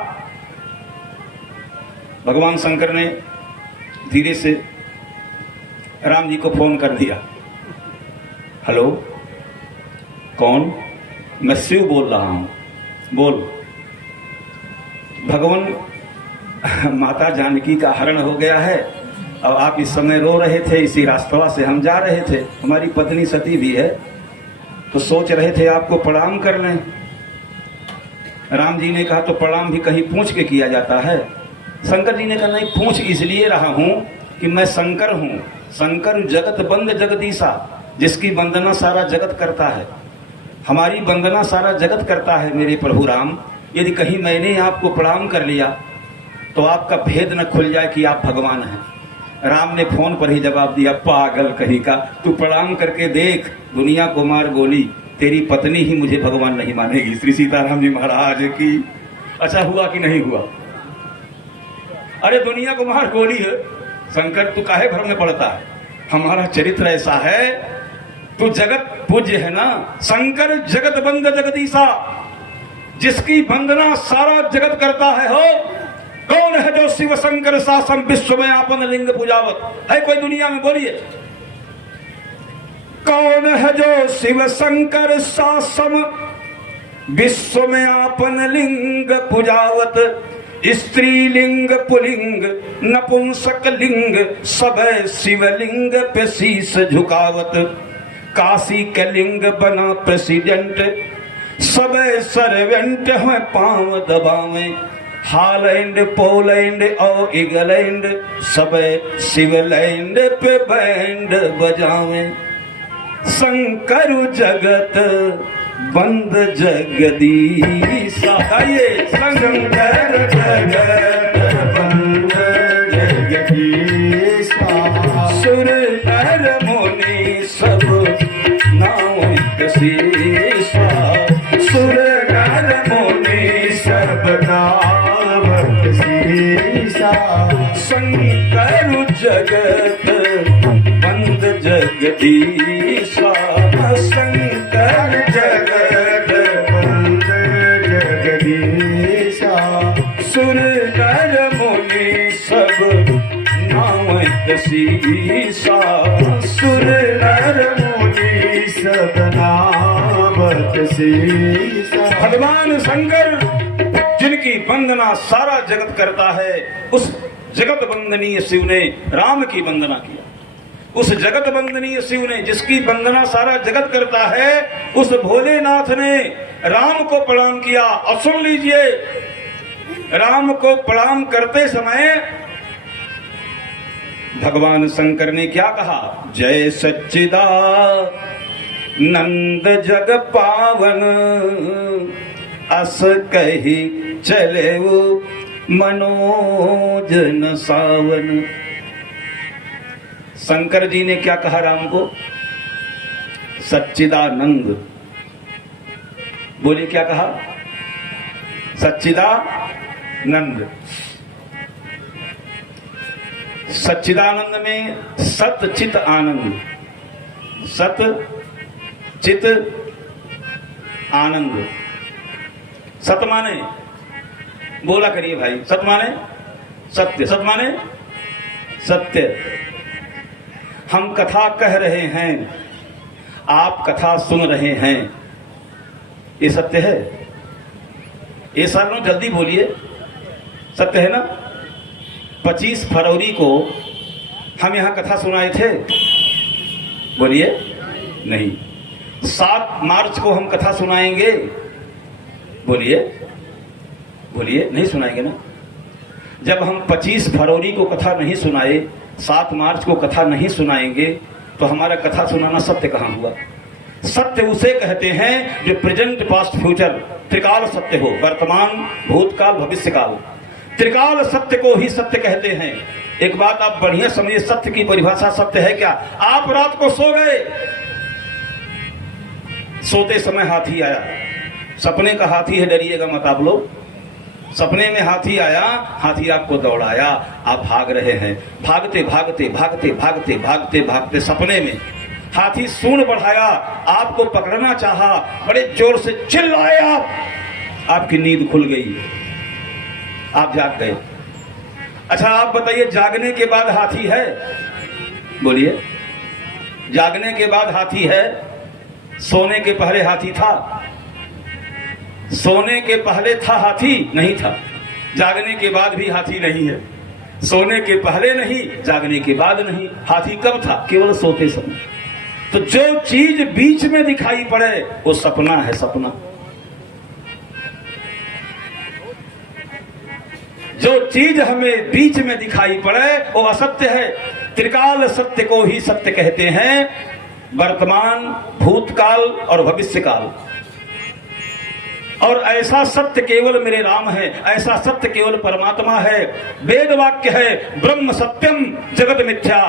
भगवान शंकर ने धीरे से राम जी को फोन कर दिया। हेलो, कौन? मैं शिव बोल रहा हूं। बोल। भगवान, माता जानकी का हरण हो गया है और आप इस समय रो रहे थे। इसी रास्ता से हम जा रहे थे, हमारी पत्नी सती भी है, तो सोच रहे थे आपको प्रणाम कर लें। राम जी ने कहा, तो प्रणाम भी कहीं पूछ के किया जाता है? शंकर जी ने कहा, नहीं, पूछ इसलिए रहा हूं कि मैं शंकर हूं। शंकर जगत बंद जगदीशा, जिसकी वंदना सारा जगत करता है। हमारी वंदना सारा जगत करता है मेरे प्रभु राम। यदि कहीं मैंने आपको प्रणाम कर लिया तो आपका भेद न खुल जाए कि आप भगवान हैं। राम ने फोन पर ही जवाब दिया, पागल कहीं का, तू प्रणाम करके देख, दुनिया को मार गोली, तेरी पत्नी ही मुझे भगवान नहीं मानेगी। श्री सीताराम जी महाराज की। अच्छा हुआ कि नहीं हुआ? अरे दुनिया को मार गोली है, शंकर तू काहे भ्रम में पड़ता है? हमारा चरित्र ऐसा है, तू जगत पूज्य है ना। शंकर जगत बंद जगदीशा, जिसकी वंदना सारा जगत करता है। हो कौन है जो शिव शंकर शासम विश्व में आपन लिंग पूजावत? है कोई दुनिया में? बोलिए, कौन है जो शिव शंकर शासम विश्व में आपन लिंग पूजावत? स्त्रीलिंग पुलिंग नपुंसक लिंग सब शिवलिंग पे शीश झुकावत। काशी के लिंग बना प्रेसिडेंट, सब सर्वेंट हैं पांव दबावे। हॉलैंड पोलैंड और इंग्लैंड सब शिवलैंड पे बैंड बजावे। शंकर जगत बंद जगदीशा, शंकर जगत बंद जगदीशा। सुर नर मुनि सब नाम शीशा, सुर नर मुनि सब नाम शीशा। शंकर जगत बंद जगदीशा, शंकर जगत बंद जगदीशा। सुर नर मुनि सब नाम शीशा, सुर नर मुनि सब नाम शीशा। भगवान शंकर जिनकी वंदना सारा जगत करता है, उस जगत वंदनीय शिव ने राम की वंदना किया। उस जगत वंदनीय शिव ने, जिसकी वंदना सारा जगत करता है, उस भोलेनाथ ने राम को प्रणाम किया। और सुन लीजिए, राम को प्रणाम करते समय भगवान शंकर ने क्या कहा? जय सच्चिदानंद जग पावन, अस कही चले वो मनोजन सावन। शंकर जी ने क्या कहा राम को? सच्चिदानंद। बोलिए क्या कहा? सच्चिदानंद। सच्चिदानंद में सत चित आनंद, सत चित आनंद। सत माने, बोला करिए भाई, सत माने सत्य, सत माने सत्य। हम कथा कह रहे हैं, आप कथा सुन रहे हैं, ये सत्य है? ये सालों जल्दी बोलिए, सत्य है ना? 25 फरवरी को हम यहां कथा सुनाए थे, बोलिए नहीं। 7 मार्च को हम कथा सुनाएंगे, बोलिए बोलिए नहीं सुनाएंगे ना? जब हम 25 फरवरी को कथा नहीं सुनाए, 7 मार्च को कथा नहीं सुनाएंगे, तो हमारा कथा सुनाना सत्य कहां हुआ? सत्य उसे कहते हैं जो प्रेजेंट पास्ट फ्यूचर त्रिकाल सत्य हो, वर्तमान भूतकाल भविष्यकाल। त्रिकाल सत्य को ही सत्य कहते हैं। एक बात आप बढ़िया समझिए, सत्य की परिभाषा सत्य है क्या? आप रात को सो गए, सोते समय हाथी आया, सपने का हाथी है, डरिएगा मत आप लोग। सपने में हाथी आया, हाथी आपको दौड़ाया, आप भाग रहे हैं, भागते भागते भागते भागते भागते भागते सपने में हाथी सूंड बढ़ाया, आपको पकड़ना चाहा, बड़े जोर से चिल्लाए आप, आपकी नींद खुल गई, आप जाग गए। अच्छा आप बताइए, जागने के बाद हाथी है? बोलिए, जागने के बाद हाथी है? सोने के पहले हाथी था? सोने के पहले था हाथी? नहीं था। जागने के बाद भी हाथी नहीं है। सोने के पहले नहीं, जागने के बाद नहीं। हाथी कब था? केवल सोते समय। तो जो चीज बीच में दिखाई पड़े वो सपना है, सपना। जो चीज हमें बीच में दिखाई पड़े वो असत्य है। त्रिकाल सत्य को ही सत्य कहते हैं, वर्तमान, भूतकाल और भविष्यकाल। और ऐसा सत्य केवल मेरे राम है, ऐसा सत्य केवल परमात्मा है। वेद वाक्य है, ब्रह्म सत्यम जगत मिथ्या।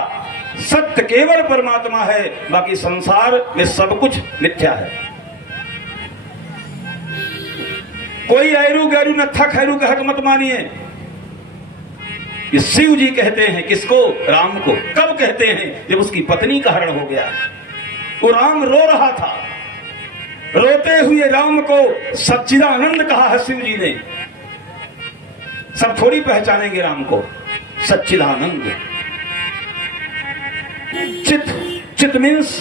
सत्य केवल परमात्मा है, बाकी संसार में सब कुछ मिथ्या है। कोई ऐरू गैरू नत्था खैरू कहक मत मानिए। ये शिव जी कहते हैं किसको? राम को। कब कहते हैं? जब उसकी पत्नी का हरण हो गया। वो राम रो रहा था, रोते हुए राम को सच्चिदानंद कहा है शिव जी ने। सब थोड़ी पहचानेंगे राम को। सच्चिदानंद, चित, चित मीन्स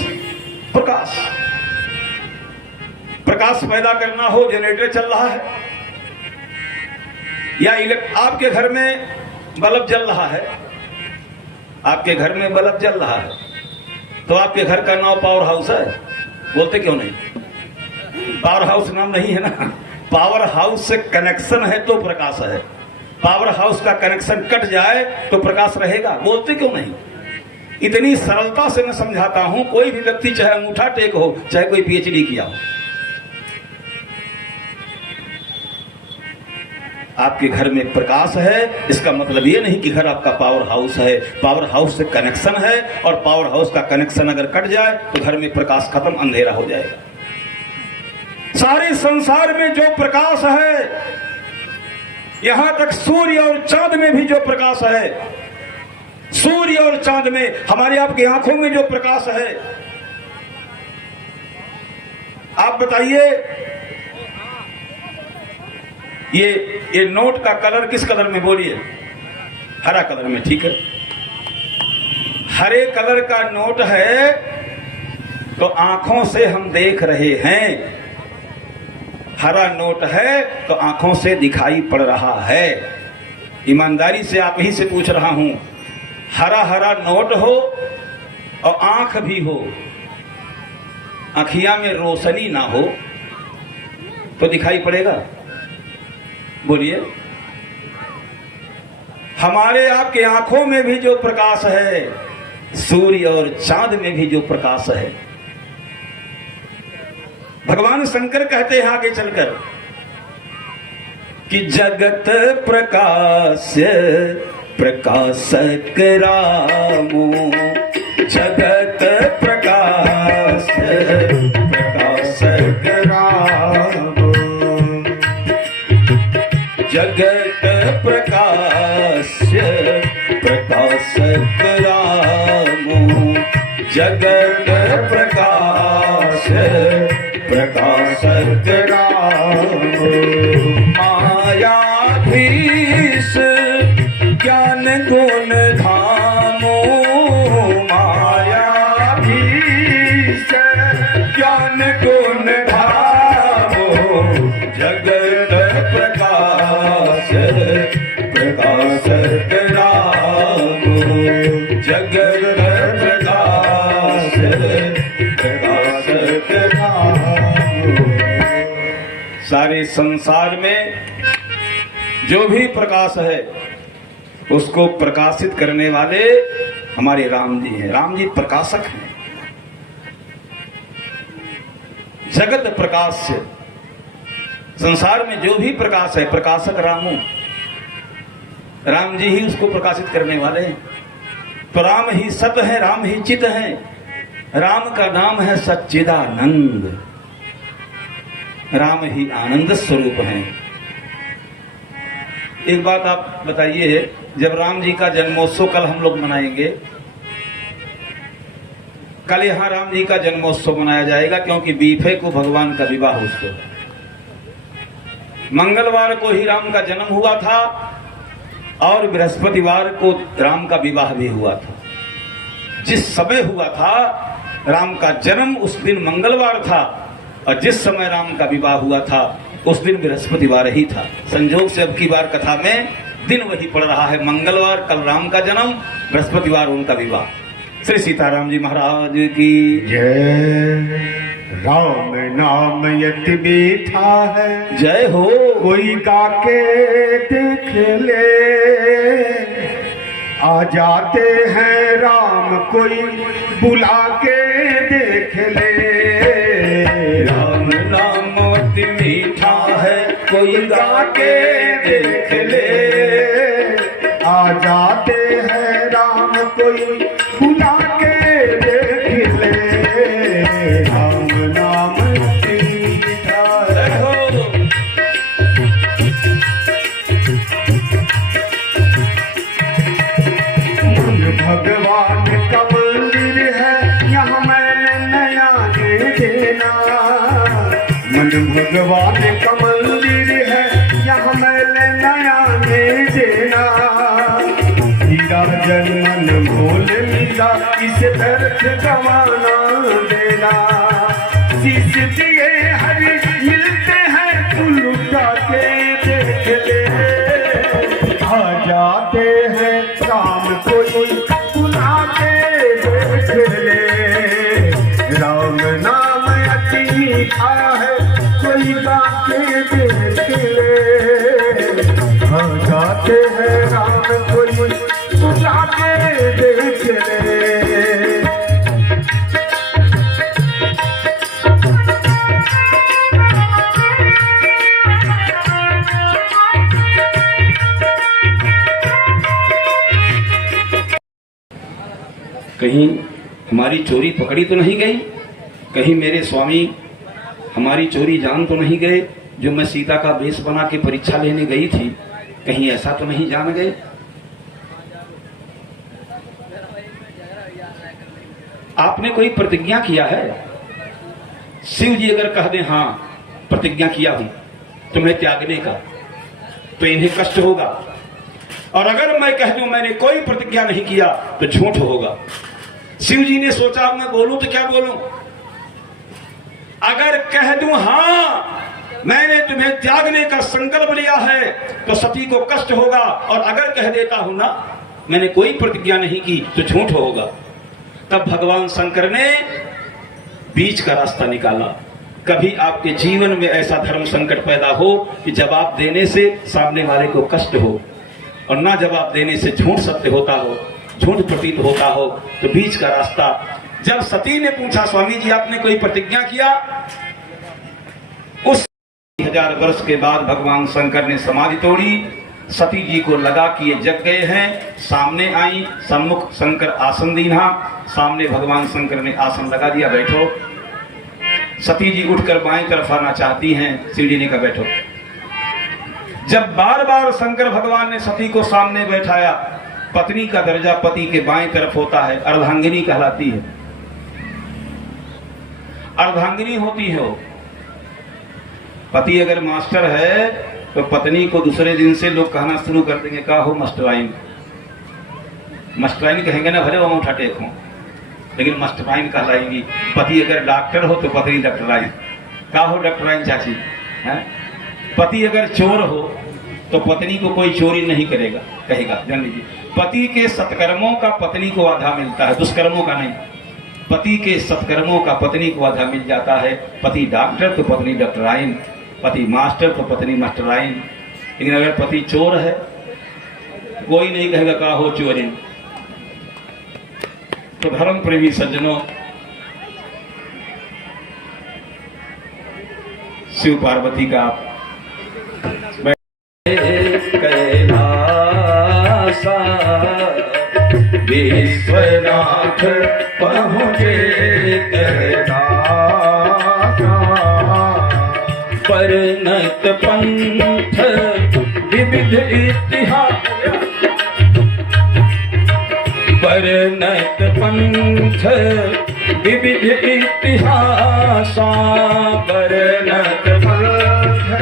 प्रकाश। प्रकाश पैदा करना हो, जनरेटर चल रहा है, या आपके घर में बल्ब जल रहा है, आपके घर में बल्ब जल रहा है, तो आपके घर का नाम पावर हाउस है? बोलते क्यों नहीं? पावर हाउस नाम नहीं है ना। पावर हाउस से कनेक्शन है तो प्रकाश है। पावर हाउस का कनेक्शन कट जाए तो प्रकाश रहेगा? बोलते क्यों नहीं? इतनी सरलता से मैं समझाता हूं। कोई भी व्यक्ति चाहे अंगूठा टेक हो, चाहे कोई पीएचडी किया हो, आपके घर में प्रकाश है, इसका मतलब ये नहीं कि घर आपका पावर हाउस है। पावर हाउस से कनेक्शन है, और पावर हाउस का कनेक्शन अगर कट जाए तो घर में प्रकाश खत्म, अंधेरा हो जाएगा। सारे संसार में जो प्रकाश है, यहां तक सूर्य और चांद में भी जो प्रकाश है, सूर्य और चांद में, हमारी आपकी आंखों में जो प्रकाश है, आप बताइए ये नोट का कलर किस कलर में? बोलिए, हरा कलर में। ठीक है, हरे कलर का नोट है तो आंखों से हम देख रहे हैं। हरा नोट है तो आंखों से दिखाई पड़ रहा है। ईमानदारी से आप ही से पूछ रहा हूं, हरा हरा नोट हो और आंख भी हो, आँखिया में रोशनी ना हो तो दिखाई पड़ेगा? बोलिए। हमारे आपके आंखों में भी जो प्रकाश है, सूर्य और चांद में भी जो प्रकाश है, भगवान शंकर कहते हैं आगे चलकर कि जगत प्रकाश्य प्रकाशक रामो, जगत प्रकाश्य प्रकाशक रामो, जगत प्रकाश्य प्रकाशक रामो, जगत प्रकाश्य प्रकाशक रामो। मायाधीश ज्ञान गुण धामो, मायाधीश ज्ञान गुण धामो, जगत प्रकाश प्रकाशक रामो, जगत प्रकाश प्रकाशक रामो। सारे संसार में जो भी प्रकाश है उसको प्रकाशित करने वाले हमारे राम जी हैं। राम जी प्रकाशक हैं, जगत प्रकाश। संसार में जो भी प्रकाश है प्रकाशक रामो, राम जी ही उसको प्रकाशित करने वाले हैं। तो राम ही सत है, राम ही चित है, राम का नाम है सच्चिदानंद, राम ही आनंद स्वरूप हैं। एक बात आप बताइए, जब राम जी का जन्मोत्सव कल हम लोग मनाएंगे, कल यहां राम जी का जन्मोत्सव मनाया जाएगा क्योंकि बीफे को भगवान का विवाह उत्सव, मंगलवार को ही राम का जन्म हुआ था और बृहस्पतिवार को राम का विवाह भी हुआ था। जिस समय हुआ था राम का जन्म उस दिन मंगलवार था और जिस समय राम का विवाह हुआ था उस दिन बृहस्पतिवार ही था। संजोग से अब की बार कथा में दिन वही पड़ रहा है, मंगलवार कल राम का जन्म, बृहस्पतिवार उनका विवाह। श्री सीताराम जी महाराज की जय। राम नाम यति मीठा है, जय हो। कोई गा के देख ले, आ जाते हैं राम कोई बुला के देख ले। राम नाम अति मीठा है, कोई गा के देख ले, आ जाते हैं राम कोई बुला के देख ले। राम नाम अति मीठा है। मन भगवान का मंदिर है, यहाँ मैंने नया दे देना। मन भगवान का मंदिर है, यहाँ मैंने नया दे देना। हीरा जन्मन भोल मिला, इसे व्यर्थ गवाना देना। शीश दिए हरि मिलते हैं, फूल उठा के देख ले। आ जाते हैं राम कोई बुला के देख ले। राम नाम अति मीठा है, कोई गा के देख ले। आ जाते हैं राम कोई बुला के देख ले। कहीं हमारी चोरी पकड़ी तो नहीं गई, कहीं मेरे स्वामी हमारी चोरी जान तो नहीं गए, जो मैं सीता का वेश बना के परीक्षा लेने गई थी, कहीं ऐसा तो नहीं जान गए। आपने कोई प्रतिज्ञा किया है? शिव जी अगर कह दें हाँ प्रतिज्ञा किया हूं तुम्हें त्यागने का, तो इन्हें कष्ट होगा। और अगर मैं कह दूं मैंने कोई प्रतिज्ञा नहीं किया तो झूठ होगा। शिव जी ने सोचा मैं बोलूं तो क्या बोलूं। अगर कह दूं हाँ मैंने तुम्हें त्यागने का संकल्प लिया है तो सती को कष्ट होगा, और अगर कह देता हूं ना मैंने कोई प्रतिज्ञा नहीं की तो झूठ होगा। तब भगवान शंकर ने बीच का रास्ता निकाला। कभी आपके जीवन में ऐसा धर्म संकट पैदा हो कि जवाब देने से सामने वाले को कष्ट हो और ना जवाब देने से झूठ सत्य होता हो, झूठ प्रतीत होता हो, तो बीच का रास्ता। जब सती ने पूछा, स्वामी जी आपने कोई प्रतिज्ञा किया? उस 1000 वर्ष के बाद भगवान शंकर ने समाधि तोड़ी। सती जी को लगा कि ये जग गए हैं, सामने आई, सम्मुख शंकर आसन दीना, सामने भगवान शंकर ने आसन लगा दिया, बैठो। सती जी उठकर बाएं तरफ आना चाहती हैं, सीढ़ी ने कहा बैठो। जब बार बार शंकर भगवान ने सती को सामने बैठाया, पत्नी का दर्जा पति के बाएं तरफ होता है, अर्धांगिनी कहलाती है। अर्धांगिनी होती है वो। पति अगर मास्टर है तो पत्नी को दूसरे दिन से लोग कहना शुरू कर देंगे, का हो मास्टराइन। मास्टराइन कहेंगे ना, भले वो उठा टेक हो, लेकिन मास्टराइन कहलाएंगी। पति अगर डॉक्टर हो तो पत्नी डॉक्टराइन। का हो डॉक्टराइन चाची है। पति अगर चोर हो तो पत्नी को कोई चोरी नहीं करेगा, कहेगा। जान लीजिए, पति के सत्कर्मों का पत्नी को आधा मिलता है, दुष्कर्मों का नहीं। पति के सत्कर्मों का पत्नी को आधा मिल जाता है। पति डॉक्टर तो पत्नी डॉक्टराइन, पति मास्टर तो पत्नी मास्टराइन। लेकिन अगर पति चोर है, कोई नहीं कहेगा का हो चोरिन। तो धर्म प्रेमी सज्जनों, शिव पार्वती का कैलासा विश्वनाथ पहुँचे कैलासा, परनत पंथ विविध इतिहास, परनत पंथ विविध इतिहास, परनत पंथ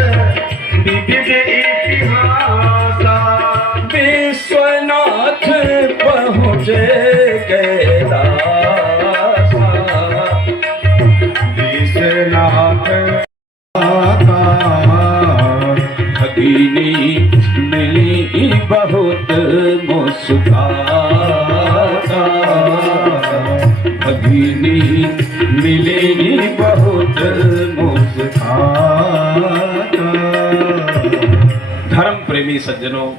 विविध इतिहास, विश्वनाथ पहुँचे कैलासा, विश्वनाथ भगिनी मिली बहुत मुस्काता, भगिनी मिली बहुत मुस्काता। धर्म प्रेमी सज्जनों,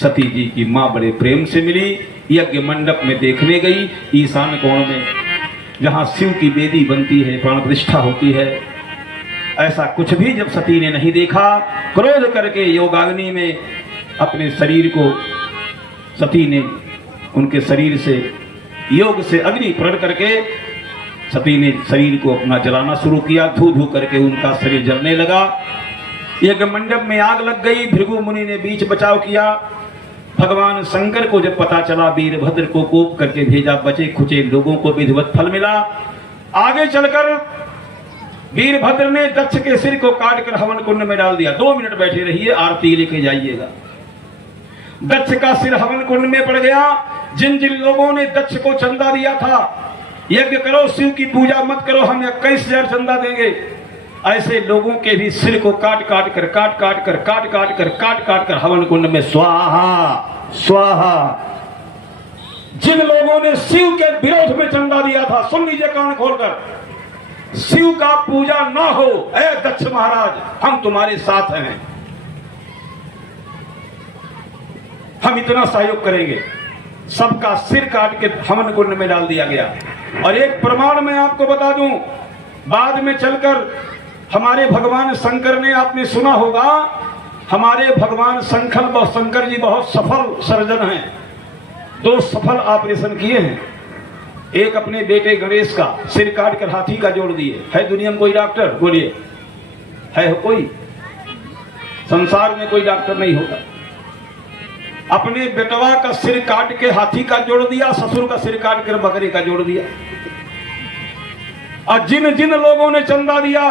सती जी की मां बड़े प्रेम से मिली। यज्ञ मंडप में देखने गई, ईशान कोण में, जहां शिव की वेदी बनती है, प्राण प्रतिष्ठा होती है। ऐसा कुछ भी जब सती ने नहीं देखा, क्रोध करके योगाग्नि में अपने शरीर को, सती ने उनके शरीर से योग से अग्नि प्रण करके सती ने शरीर को अपना जलाना शुरू किया। धू धू करके उनका शरीर जलने लगा। यज्ञ मंडप में आग लग गई। भृगु मुनि ने बीच बचाव किया। भगवान शंकर को जब पता चला, वीरभद्र को कोप करके भेजा, बचे खुचे लोगों को विधिवत फल मिला। आगे चलकर वीरभद्र ने दक्ष के सिर को काटकर हवन कुंड में डाल दिया। 2 मिनट बैठे रहिए, आरती लेके जाइएगा। दक्ष का सिर हवन कुंड में पड़ गया। जिन जिन लोगों ने दक्ष को चंदा दिया था, यज्ञ करो, शिव की पूजा मत करो, हम 21,000 चंदा देंगे, ऐसे लोगों के भी सिर को काट काट कर हवन कुंड में स्वाहा स्वाहा। जिन लोगों ने शिव के विरोध में चंदा दिया था, सुन लीजिए कान खोलकर, शिव का पूजा ना हो, ऐ दक्ष महाराज, हम तुम्हारे साथ हैं, हम इतना सहयोग करेंगे। सबका सिर काट के हवन कुंड में डाल दिया गया। और एक प्रमाण मैं आपको बता दूं, बाद में चलकर हमारे भगवान शंकर ने, आपने सुना होगा, हमारे भगवान शंकर जी बहुत सफल सर्जन हैं। 2 सफल ऑपरेशन किए हैं। एक अपने बेटे गणेश का सिर काट कर हाथी का जोड़ दिए। है दुनिया में कोई डॉक्टर? बोलिए, है कोई? संसार में कोई डॉक्टर नहीं होगा। अपने बेटवा का सिर काट के हाथी का जोड़ दिया, ससुर का सिर काट कर बकरे का जोड़ दिया। और जिन जिन लोगों ने चंदा दिया,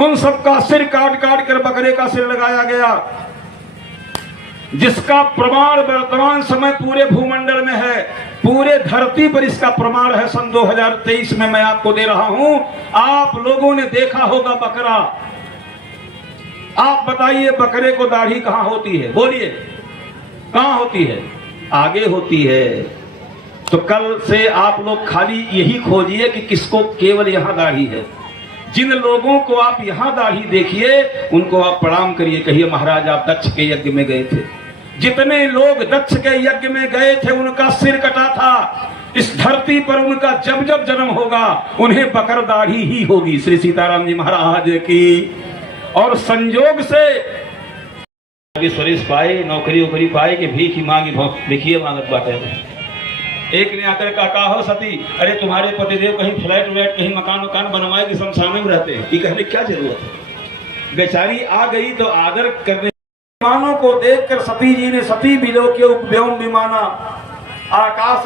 उन सबका सिर काट काट कर बकरे का सिर लगाया गया। जिसका प्रमाण वर्तमान समय पूरे भूमंडल में है, पूरे धरती पर इसका प्रमाण है। सन 2023 में मैं आपको दे रहा हूं। आप लोगों ने देखा होगा बकरा। आप बताइए, बकरे को दाढ़ी कहां होती है? बोलिए, कहां होती है? आगे होती है। तो कल से आप लोग खाली यही खोजिए कि किसको केवल यहाँ दाढ़ी है। जिन लोगों को आप यहाँ दाढ़ी देखिए उनको आप प्रणाम करिए, कहिए महाराज आप दक्ष के यज्ञ में गए थे। जितने लोग दक्ष के यज्ञ में गए थे उनका सिर कटा था। इस धरती पर उनका जब जब जन्म होगा उन्हें बकर दाढ़ी ही होगी। श्री सीताराम जी महाराज की। और संयोग से सुरेश पाए, नौकरी वोकरी पाए कि भीख ही मांगी, देखिए मांगत बात है। एक ने आकर कहा हो सती, अरे तुम्हारे पतिदेव कहीं फ्लैट व्लैट कहीं मकान वकान बनवाए कि शमशान में रहते हैं, ये कहने क्या जरूरत है। बेचारी आ गई तो आदर करने विमानों को देखकर सती जी ने सती बिलो के उपव्योम विमाना आकाश